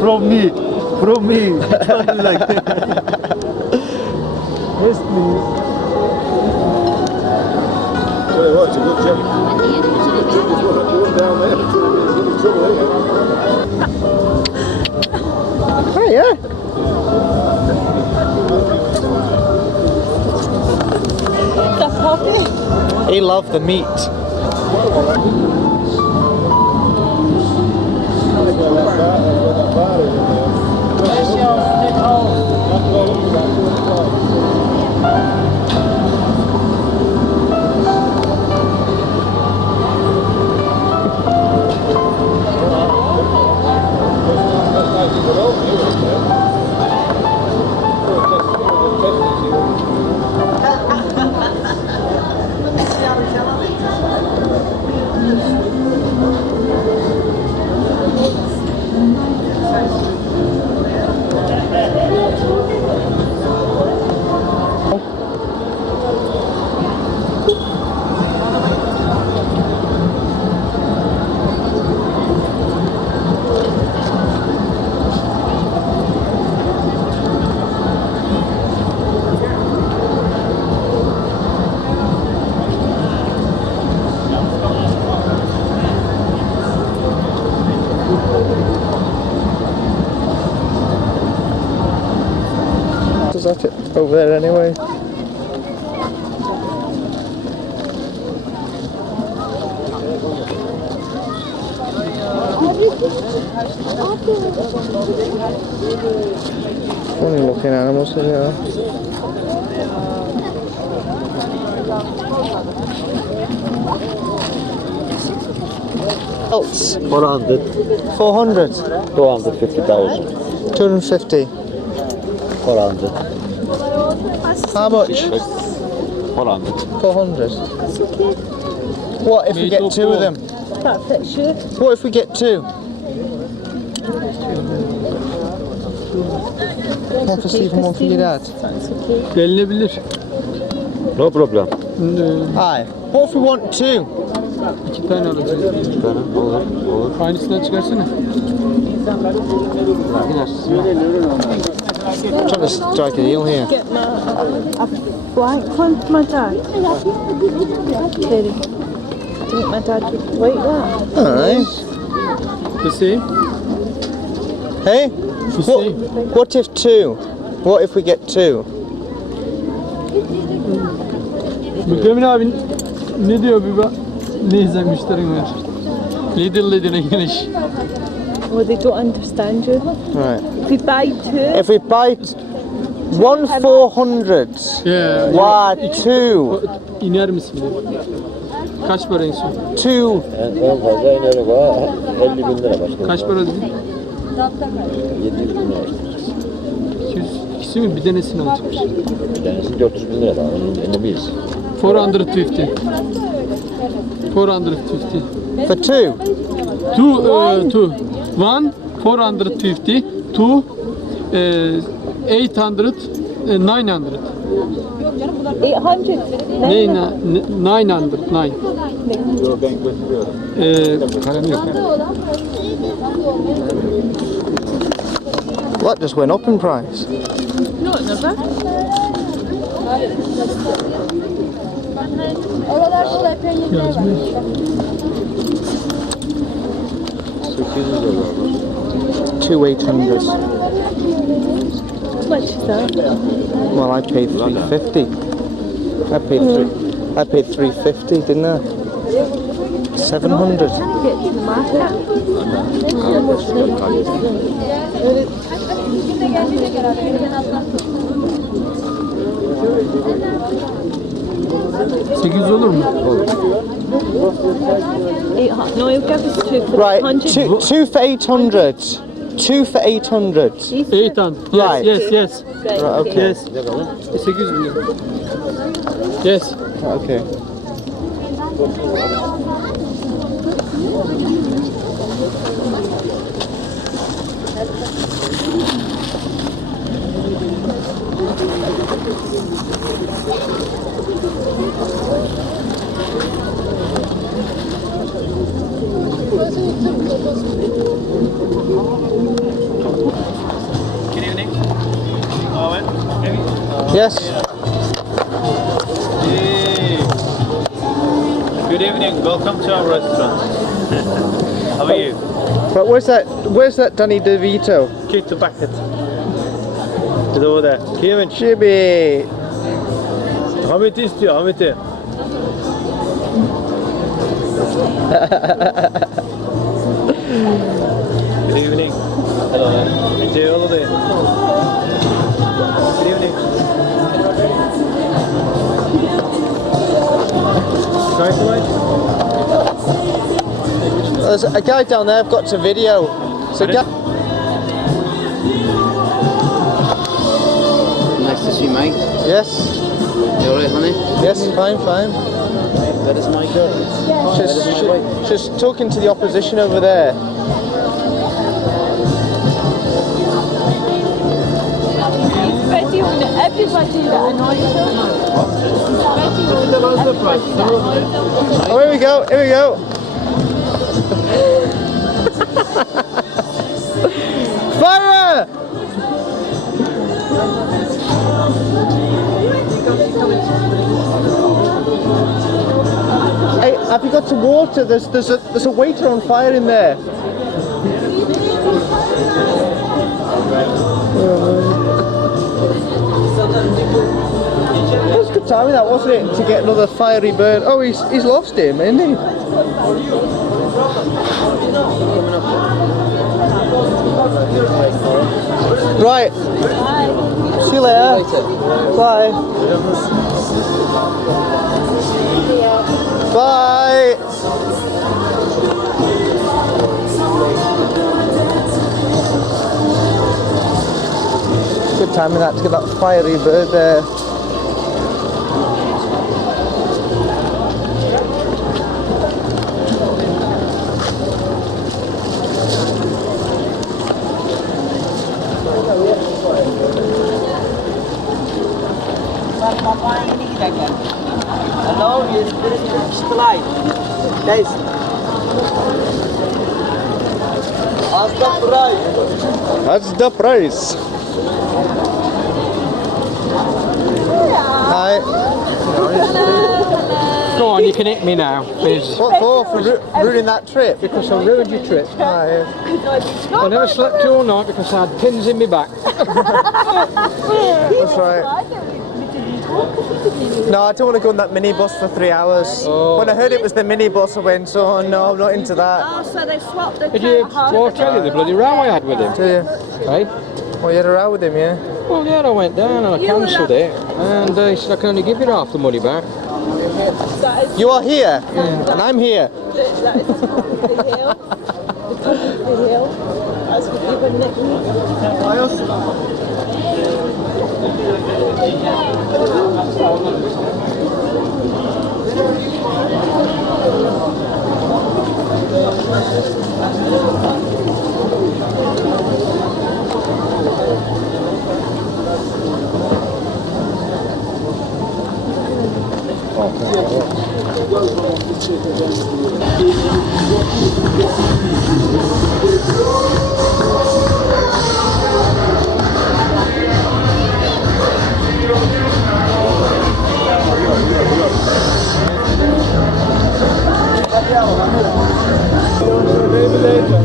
from me, something like that. Yes, please. Tell you what, it's a good job. It's a good job as well. If you went down there, it's trouble, Oh yeah. That's happy. He loved the meat. Is that it over there anyway? Funny looking animals, you know. Else? 400. 400. 250,000. 250. 400. How much? 400. 400. What if we get two of them? That fits you. What if we get two? One for Steve and one for your dad. Gelinebilir. No problem. Aye. What if we want two? 2 tane alacağız. Olur. Aynısından çıkarsana. trying to strike a deal here. Get my blank one for my dad. Teddy. I think my dad would like that. Nice. You see? Hey, You see? what if 2? What if we get 2? Mükremin abi ne diyor bir bak. Ne izlemişlerin var. Lidl'e geliş. Oh, they don't understand you. Right. If we buy 2, If we buy 1,400. Yeah. Why 2? İner misin diyor. Kaç para en son? 2. En fazla inerim ha. 50.000 lira başka. Kaç para dedin? 700 bin lira işte. 200. İkisi mi? Bir tanesini alacakmış. Bir tanesi 400 bin lira daha. Onun enemies. 450. 450. For 2? Two. One, 450. Two, 800, 900. 800. 900, 9. Yok ben götürüyorum. Kalem yok. That just went up in price. No, it never. Yazmış. 800 lira. 2,800. How much is that? Well, I paid 350. I paid 350, didn't I? 700. Get to the market. $800 olur mu? No, he'll give us 2 for Right, 100. 2 for 800. 2 for 800. 800. Right. Yes. Right, Right, okay. Yes. 800 bin lira. Yes. Okay. Good evening. Owen. Yes. Good evening. Welcome to our restaurant. How are you? But where's that Danny DeVito? Kick the bucket. It's over there. Kevin. Chibi. Hamit'i istiyor. Hamit'i. Good evening. Hello. Enjoy your holiday. Good evening. Guys, There's a guy down there I've got to video. So Nice to see you, mate. Yes. You alright, honey? Yes, fine. Where does Mike go? Just talking to the opposition over there. Betty on everybody that annoys him. Betty on everybody that annoys him. Oh, here we go. Fire! Hey, have you got some water? There's a waiter on fire in there. That was good timing, that wasn't it? To get another fiery bird. Oh, he's lost him, isn't he? Right. See you later. Bye. Bye. Good timing that to get that fiery bird there. Hello, yes, slide. Guys. That's the price. Hi. Go on, you can hit me now. Please. What for? For ruining that trip? Because I ruined your trip. Hi. I never slept all night because I had pins in my back. That's right. No, I don't want to go on that minibus for 3 hours. Oh. When I heard it was the minibus, I went, oh no, I'm not into that. Oh, so they swapped the Did you tell you the bloody row I had with him? Do you? Hey? Well, you had a row with him, yeah? Well, yeah, I went down and I cancelled it. And he said I can only give you half the money back. You are here, and I'm here. That is the top of the hill. The top of the hill. That's what you were nicking.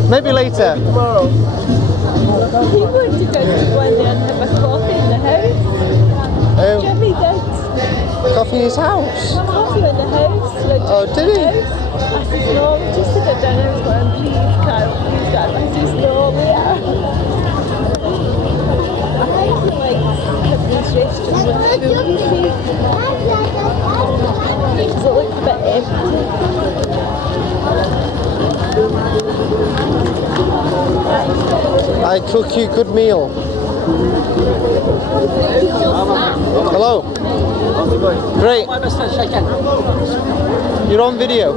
Maybe later. Tomorrow. He wanted to go to one day and have a coffee in the house. Jimmy did. Coffee in his house? Coffee in the house. Oh, did he? I said, no, we just sit at dinner. I was going, please, Carol, please, Carol. I said, no, we are. I think he likes Tiffany's restaurant with food, you see. Because it looked a bit empty. I cook you a good meal. Hello. Great. You're on video.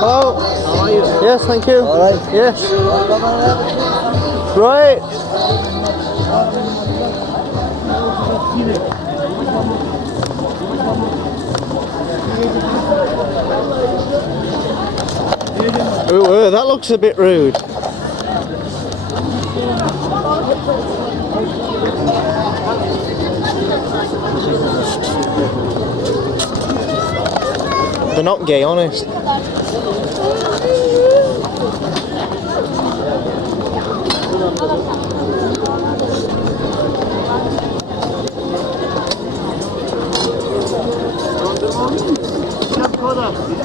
Hello. How are you? Yes, thank you. All right. Yes. Right. Ooh, that looks a bit rude. They're not gay, honest.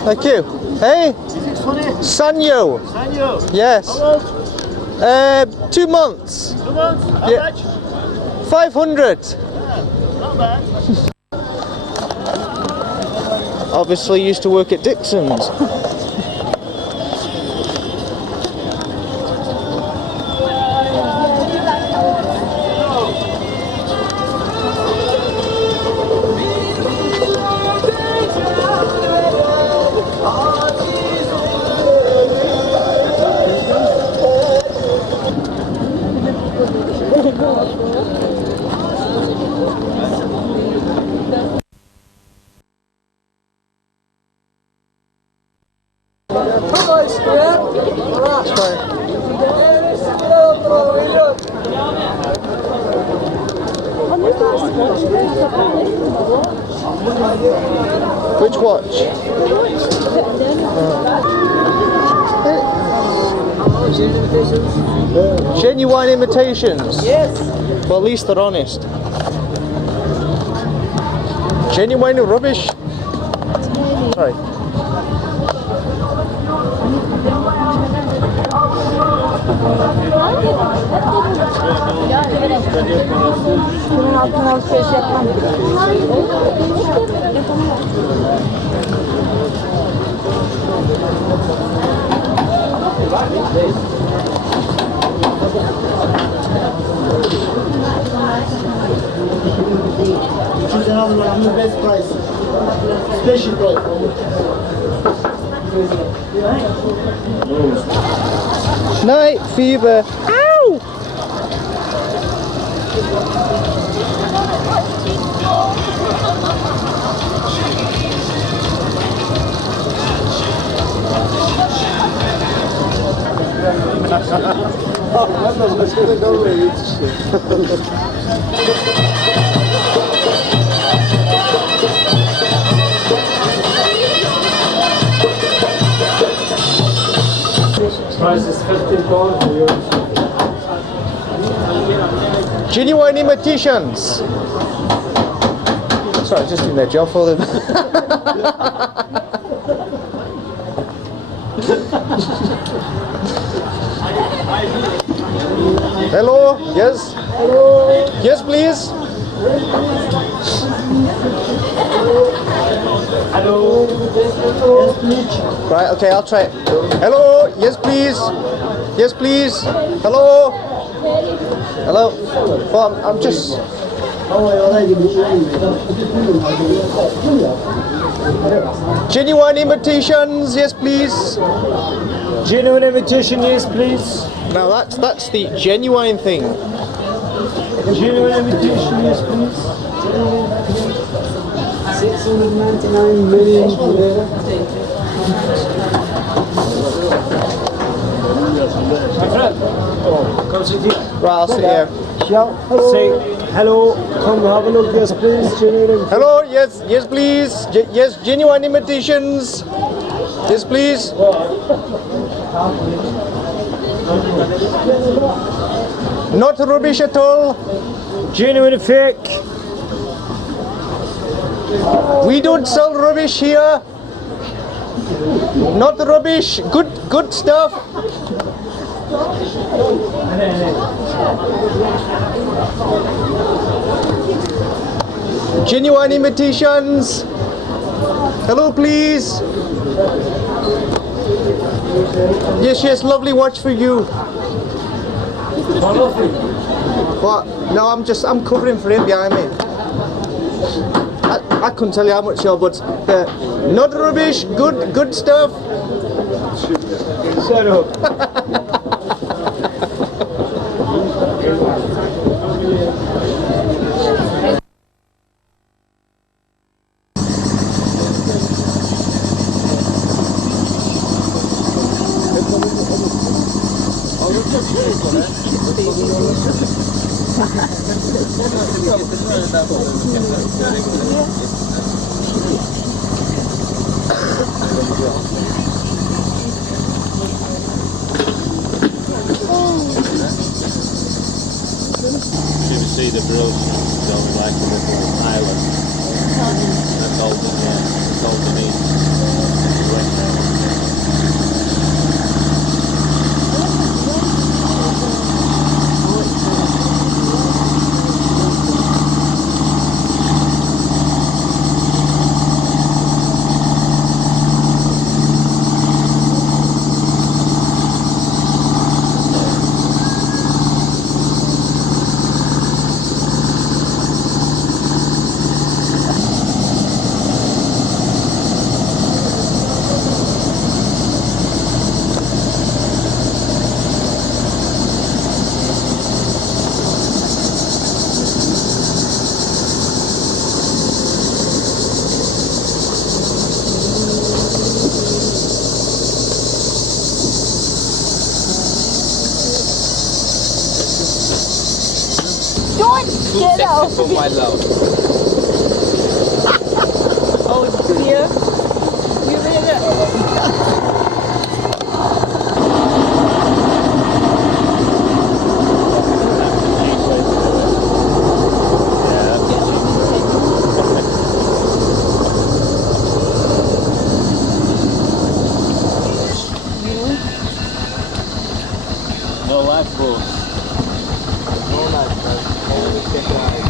Thank you. Hey? Sanyo. Sanyo. Yes. How old? 2 months. 2 months? How Yeah. much? 500. Not bad. Obviously used to work at Dixon's. Which watch? Genuine imitations? Yes. Well, at least they're honest. Genuine rubbish? Sorry. Bunun altına alışveriş yapmam. Choose another one. I'm the best price. Special price. Night fever. Ow! Valla başka da kalmıyor yetişti. Price is £15 for yours. Genuine imitations. Sorry, just doing their job for them. Hello? Yes? Hello? Yes, please? Hello. Yes, please. Right, okay, I'll try it. Hello? Yes, please? Yes, please? Hello? Hello? Well, I'm just... Genuine imitations, yes, please? Genuine invitation, yes, please. Now that's the genuine thing. Genuine invitation, yes, please. 699 million. My friend, come sit here. Right, I'll sit here. Say hello, come have a look, yes, please. Genuine. Hello, yes, yes, please. Yes, genuine imitations. Yes, please. Not rubbish at all. Genuine fake. We don't sell rubbish here. Not rubbish. Good stuff. Genuine imitations. Hello, please. Yes, yes, lovely watch for you. What? No, I'm covering for him behind me. I couldn't tell you how much you're, but not rubbish, good stuff. Shut up. You can see the bridge going like a little island. That's all beneath. Get out. For my love. Oh dear. You made it. No, lifeboat. Normal, always get right.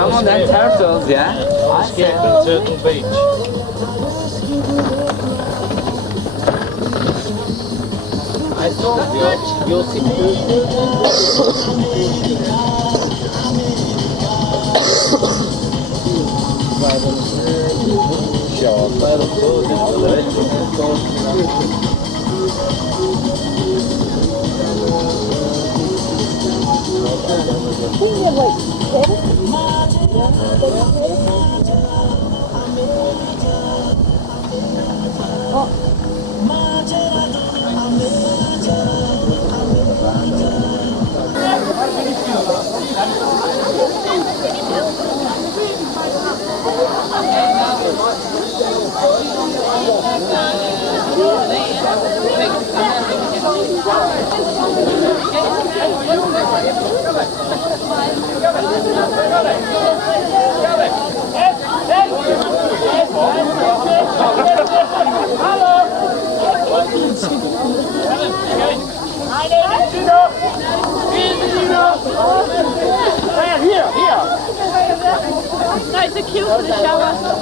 Come on then, turtles, yeah? Escape from Turtle Beach. I thought you'll see No, it's a queue for the shower.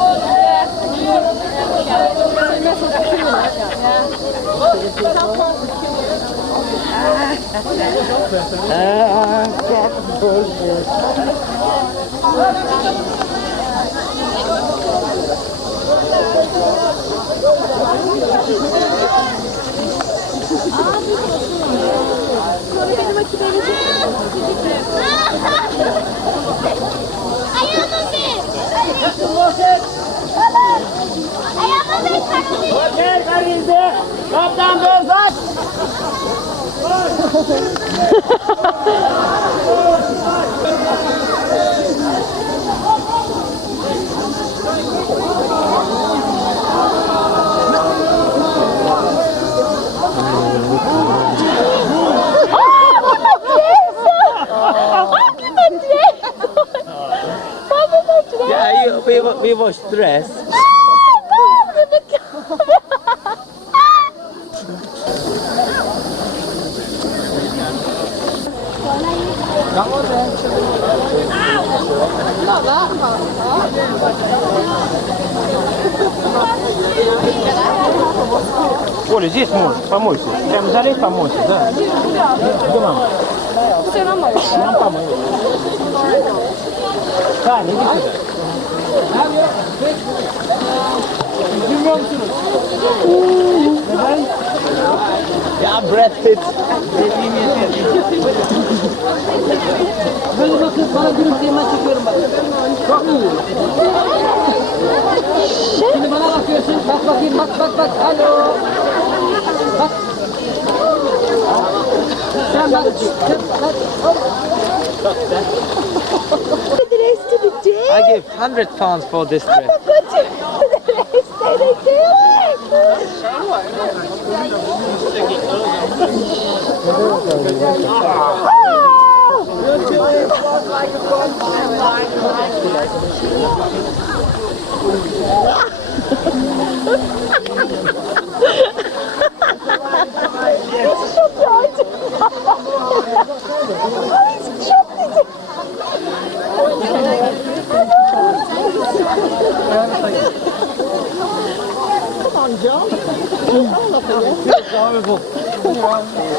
Yeah, we was stressed. Оля, здесь можешь, помойся. Прям залезь, помойся, да. Где мама? Все равно. Нам помыли. Таня, иди сюда. Yeah, Brad Pitt. Şimdi bana bakıyorsun. Bak bakayım, bak. Alo. Bak. Sen bak. The rest of the day. I give £100 for this dress. But the rest of the day.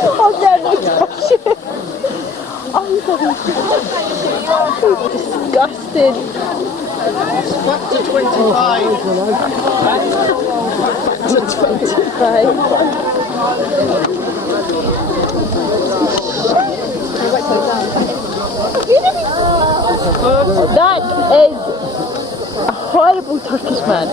I'll never touch it. I'm disgusted. Back to 25. Back to 25. That is a horrible Turkish man.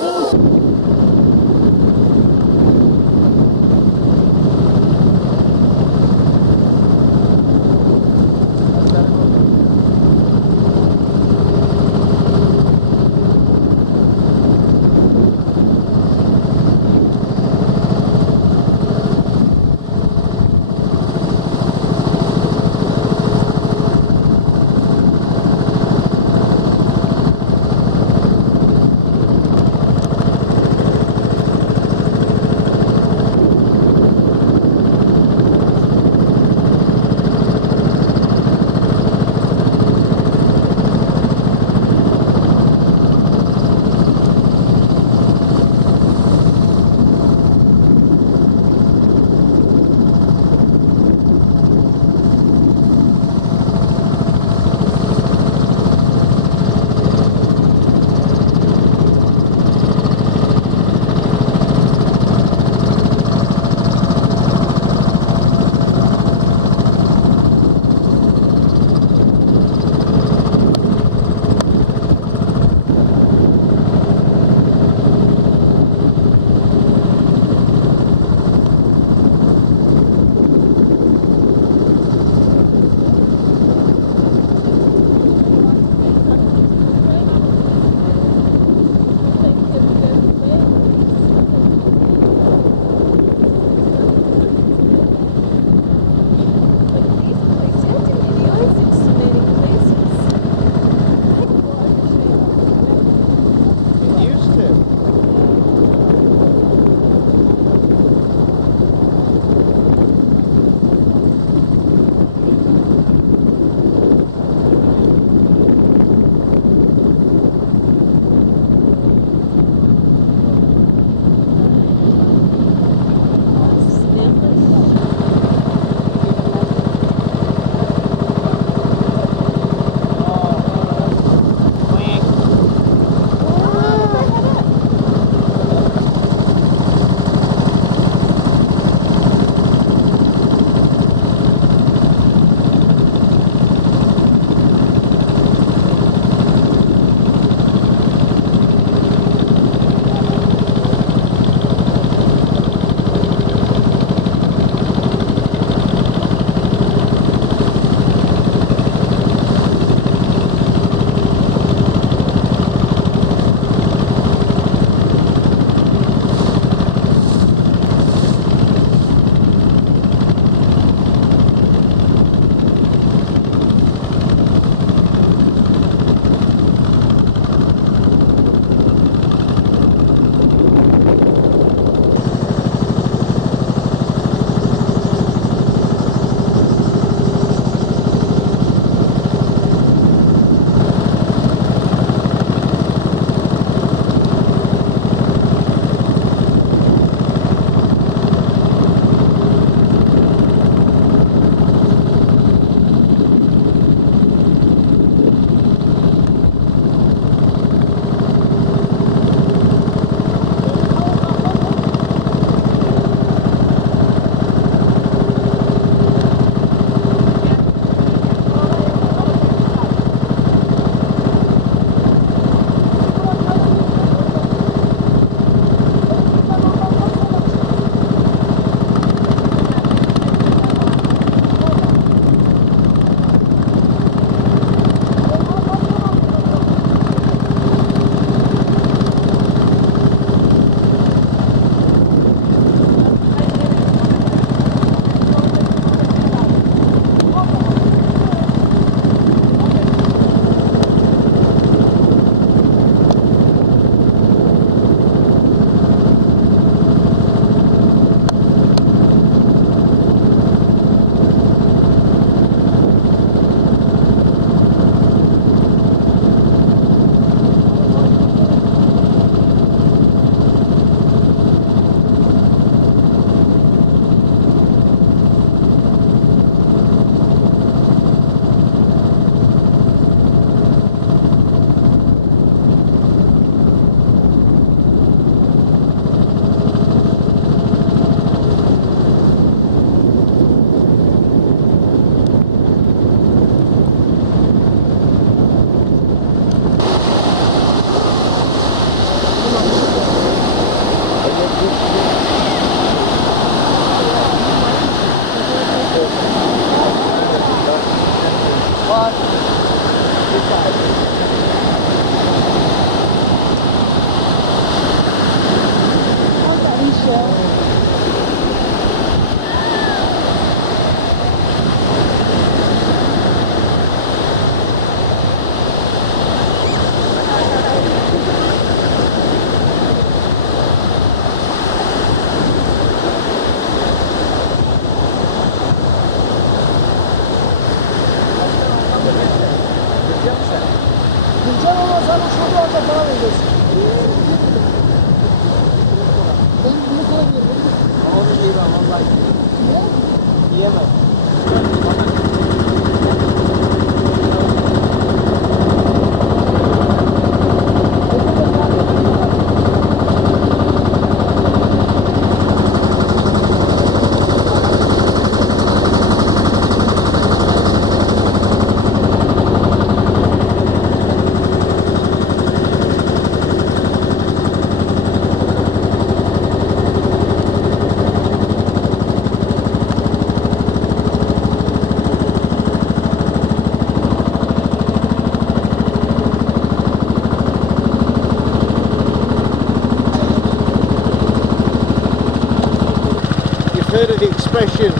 Heard of the expression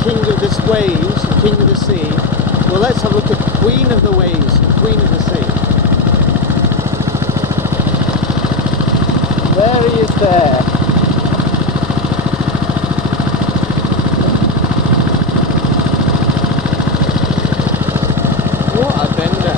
king of the waves, king of the sea. Well, let's have a look at queen of the waves, queen of the sea. Mary is there. What a bender.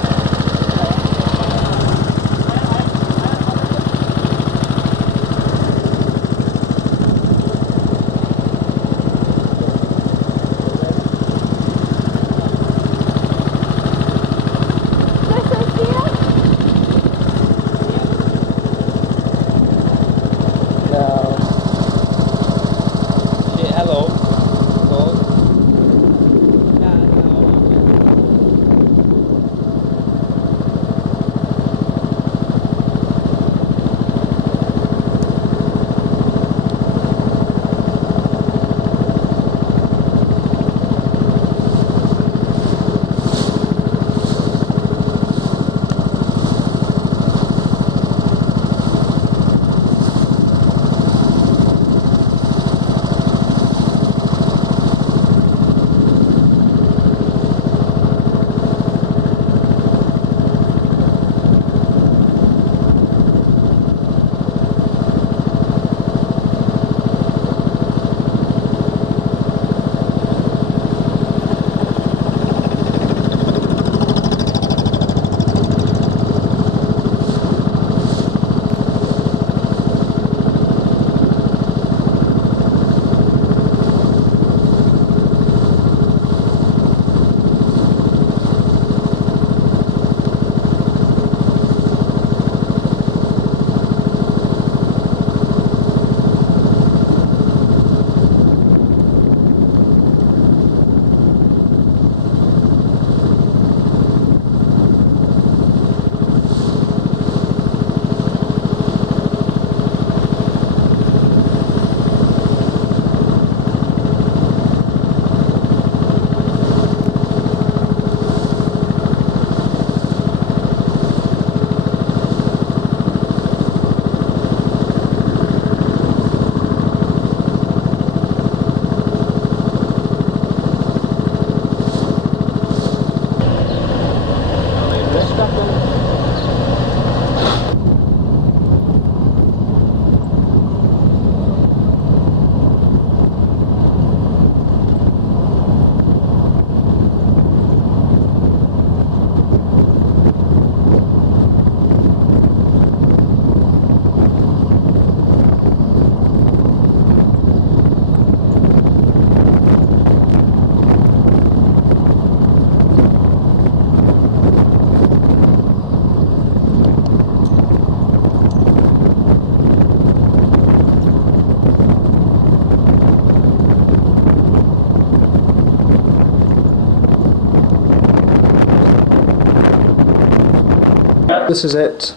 This is it,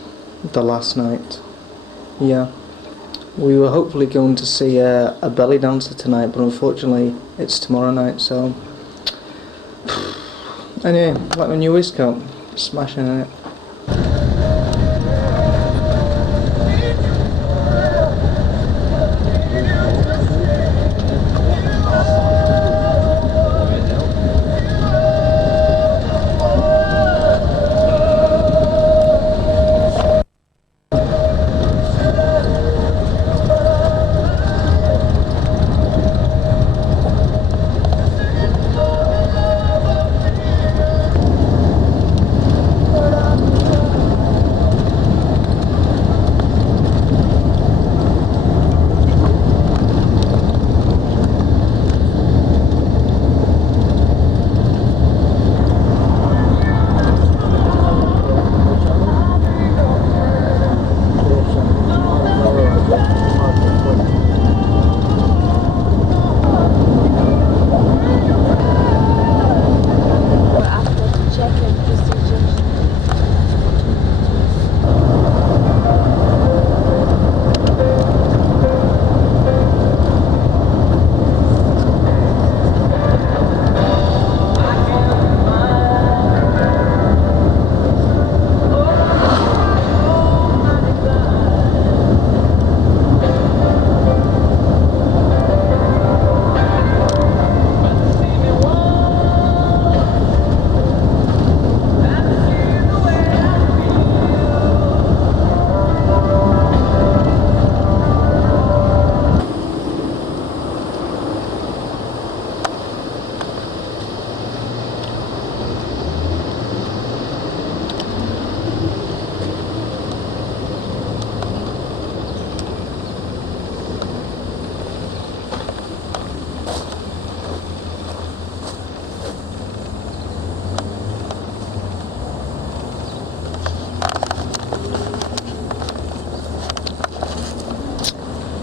the last night. Yeah, we were hopefully going to see a belly dancer tonight, but unfortunately it's tomorrow night, so anyway, like my new waistcoat, smashing in it.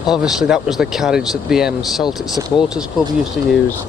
Obviously that was the carriage that the Celtic Supporters Club used to use.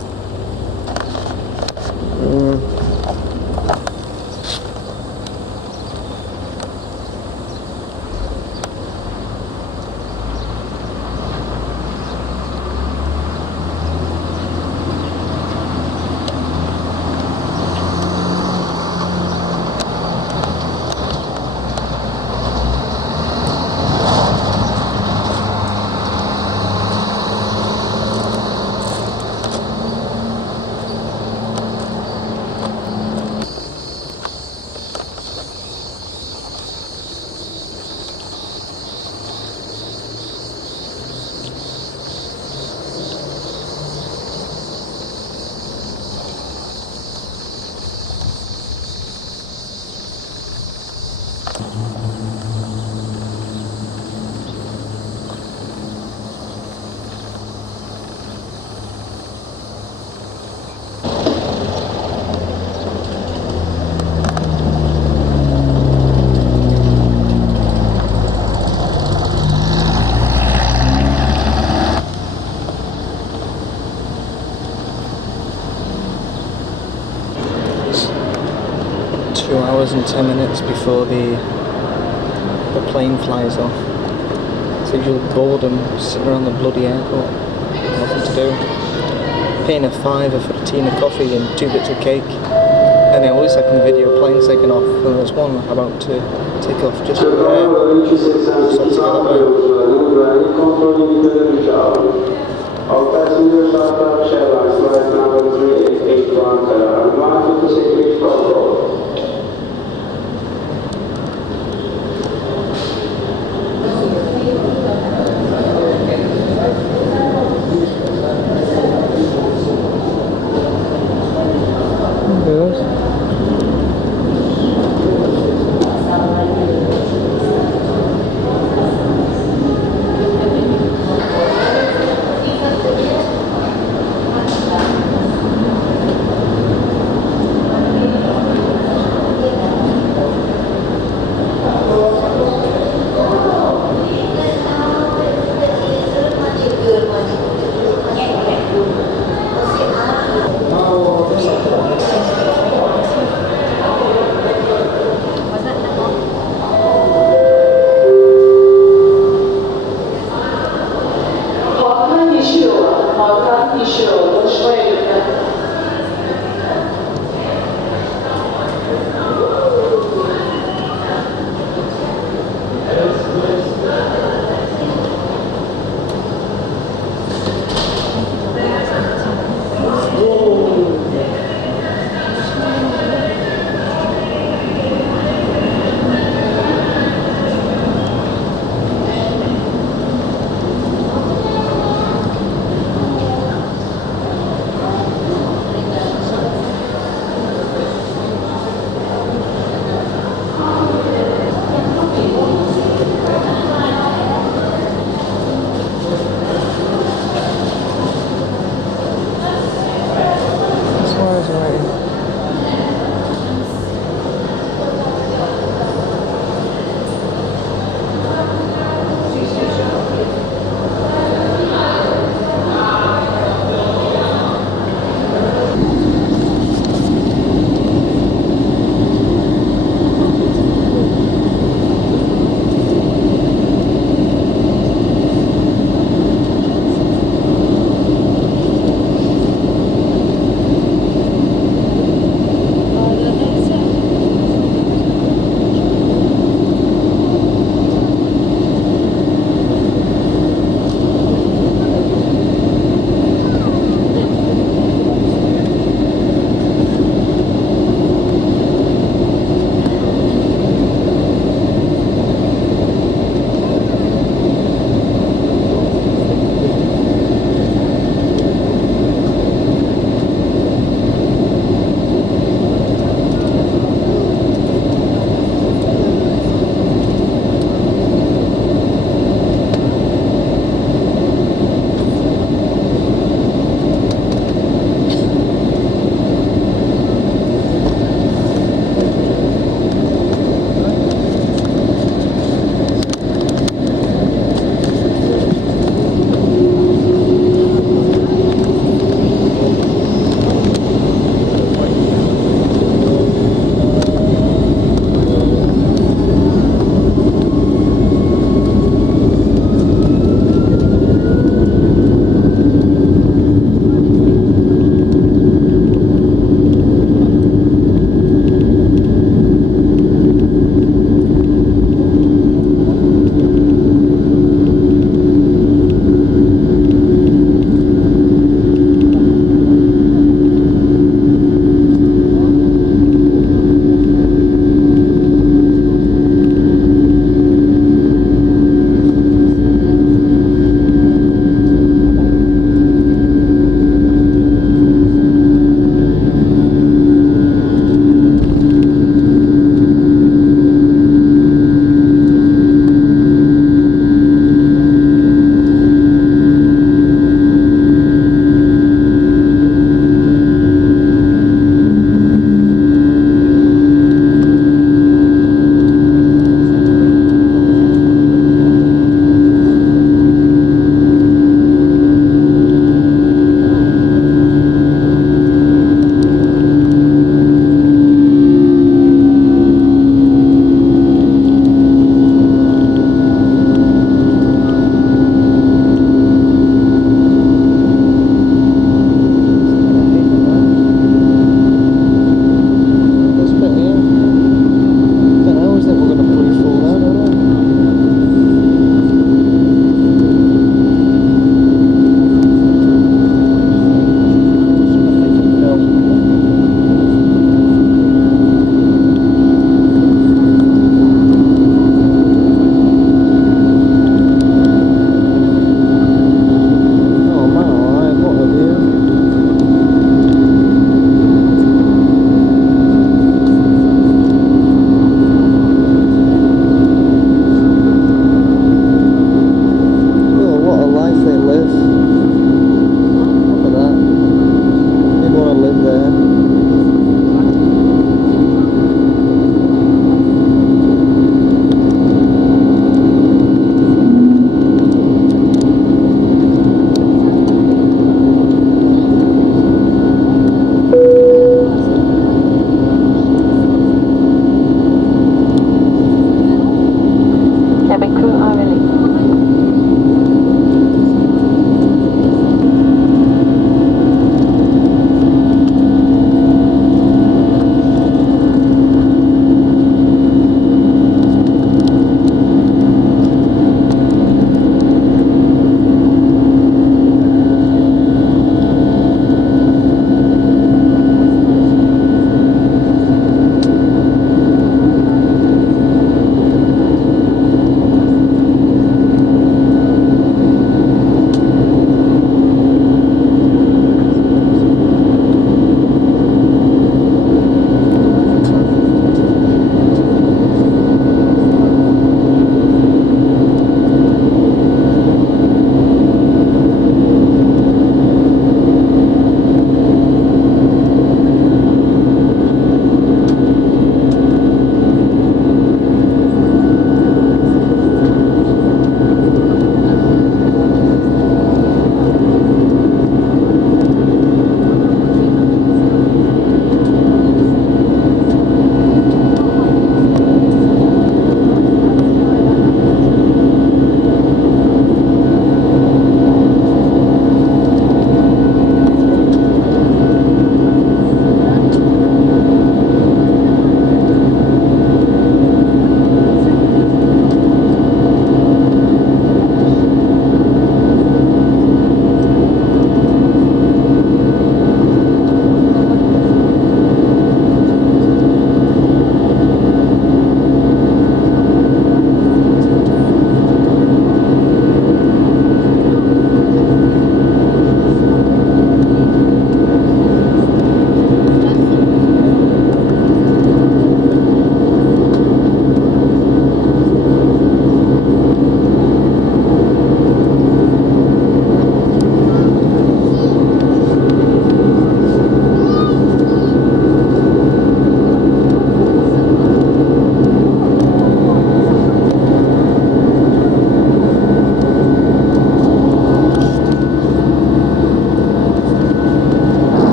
And 10 minutes before the plane flies off. It's usually boredom sitting around the bloody airport, nothing to do. Paying a £5 for a tea and a coffee and 2 bits of cake, and then all this second video, plane's taking off, and there's one about to take off just over there. So to go that way. All passengers are from Airlines flight number 3881 1 to security protocol.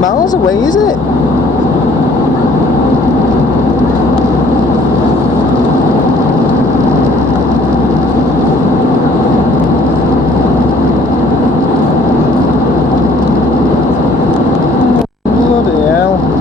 miles away, is it? Bloody hell.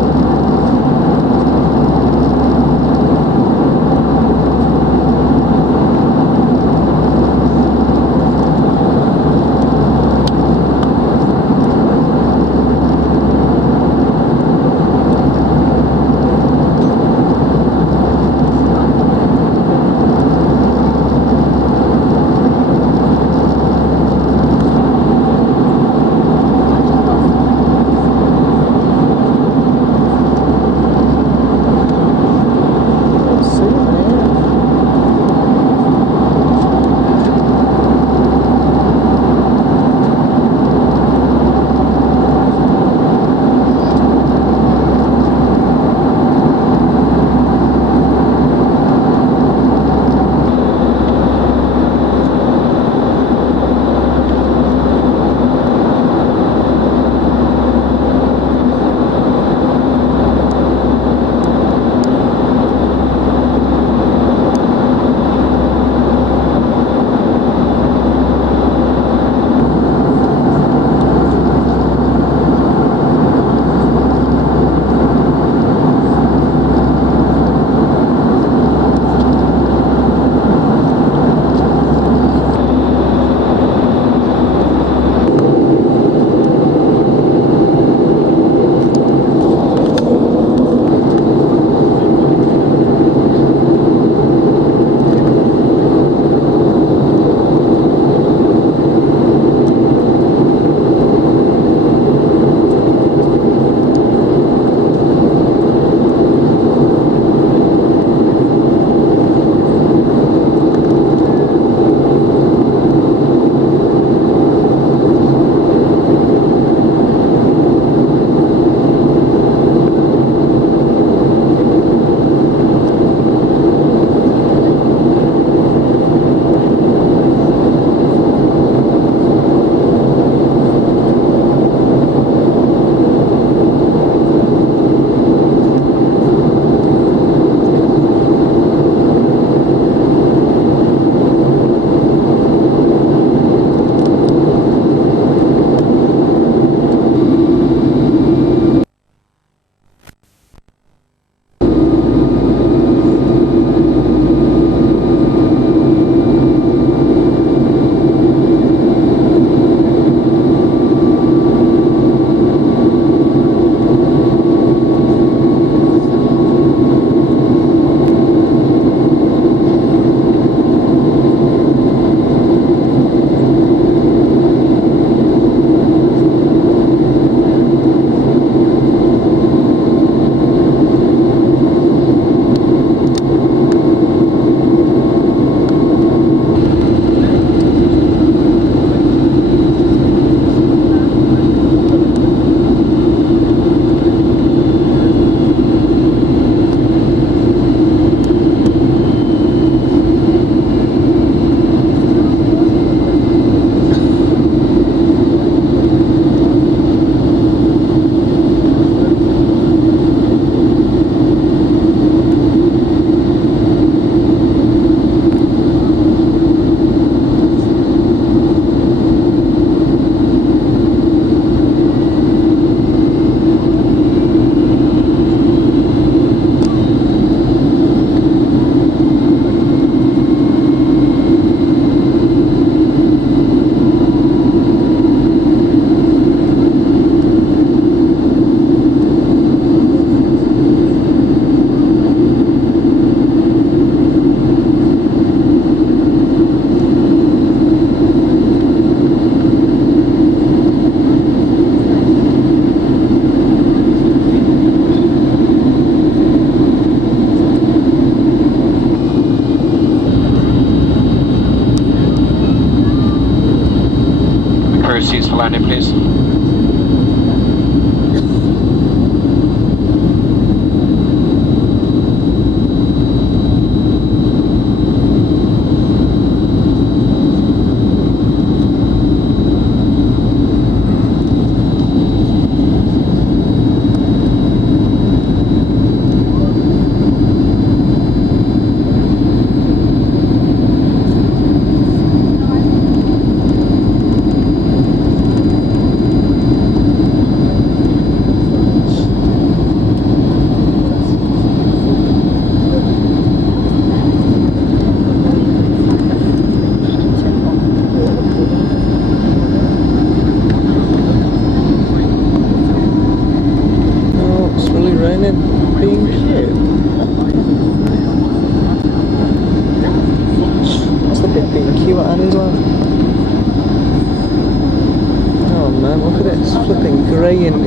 Look at it, it's flipping grey and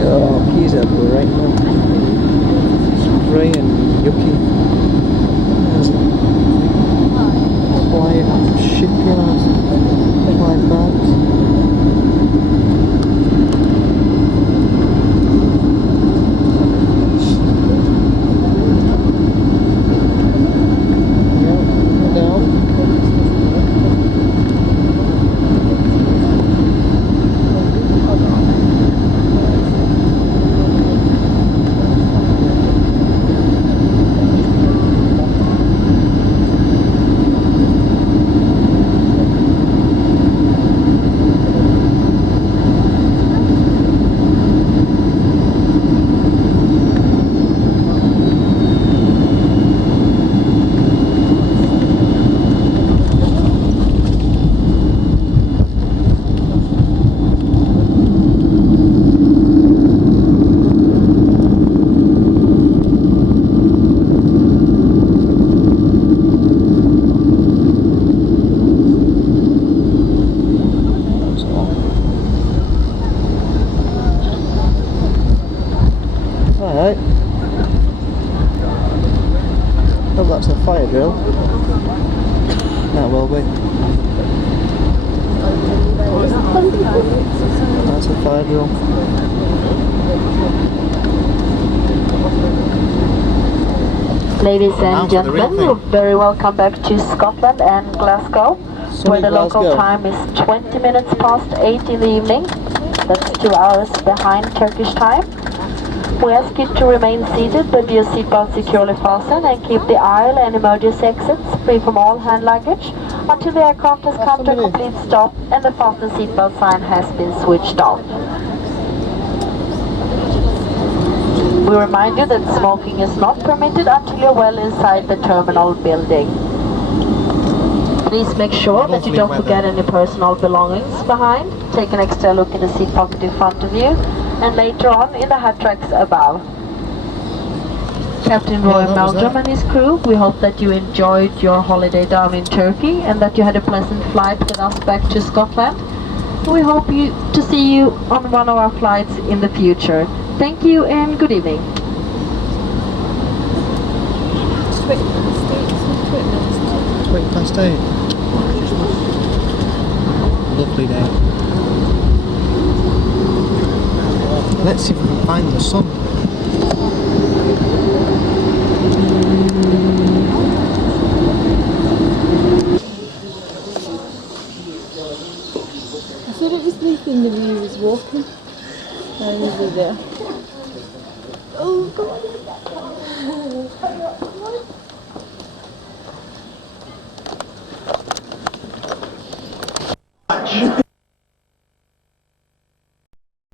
keys are right now. It's grey and yucky. There's a quiet shipyard like that. Alright. Oh, that's a fire drill. That will be. That's a fire drill. Ladies and gentlemen, you're very welcome back to Scotland and Glasgow, where the local time is 20 minutes past 8 in the evening. That's 2 hours behind Turkish time. We ask you to remain seated with your seatbelt securely fastened and keep the aisle and emergency exits free from all hand luggage until the aircraft has come to a complete stop and the fasten seatbelt sign has been switched off. We remind you that smoking is not permitted until you're well inside the terminal building. Please make sure that you don't forget any personal belongings behind. Take an extra look in the seat pocket in front of you and later on in the hat racks above. Captain Roy Meldrum and his crew, we hope that you enjoyed your holiday down in Turkey and that you had a pleasant flight with us back to Scotland. We hope to see you on one of our flights in the future. Thank you and good evening. It's 20 past 8. Lovely day. Let's see if we can find the sun. I thought it was sleeping when he was walking. No, he was there. Oh, come on.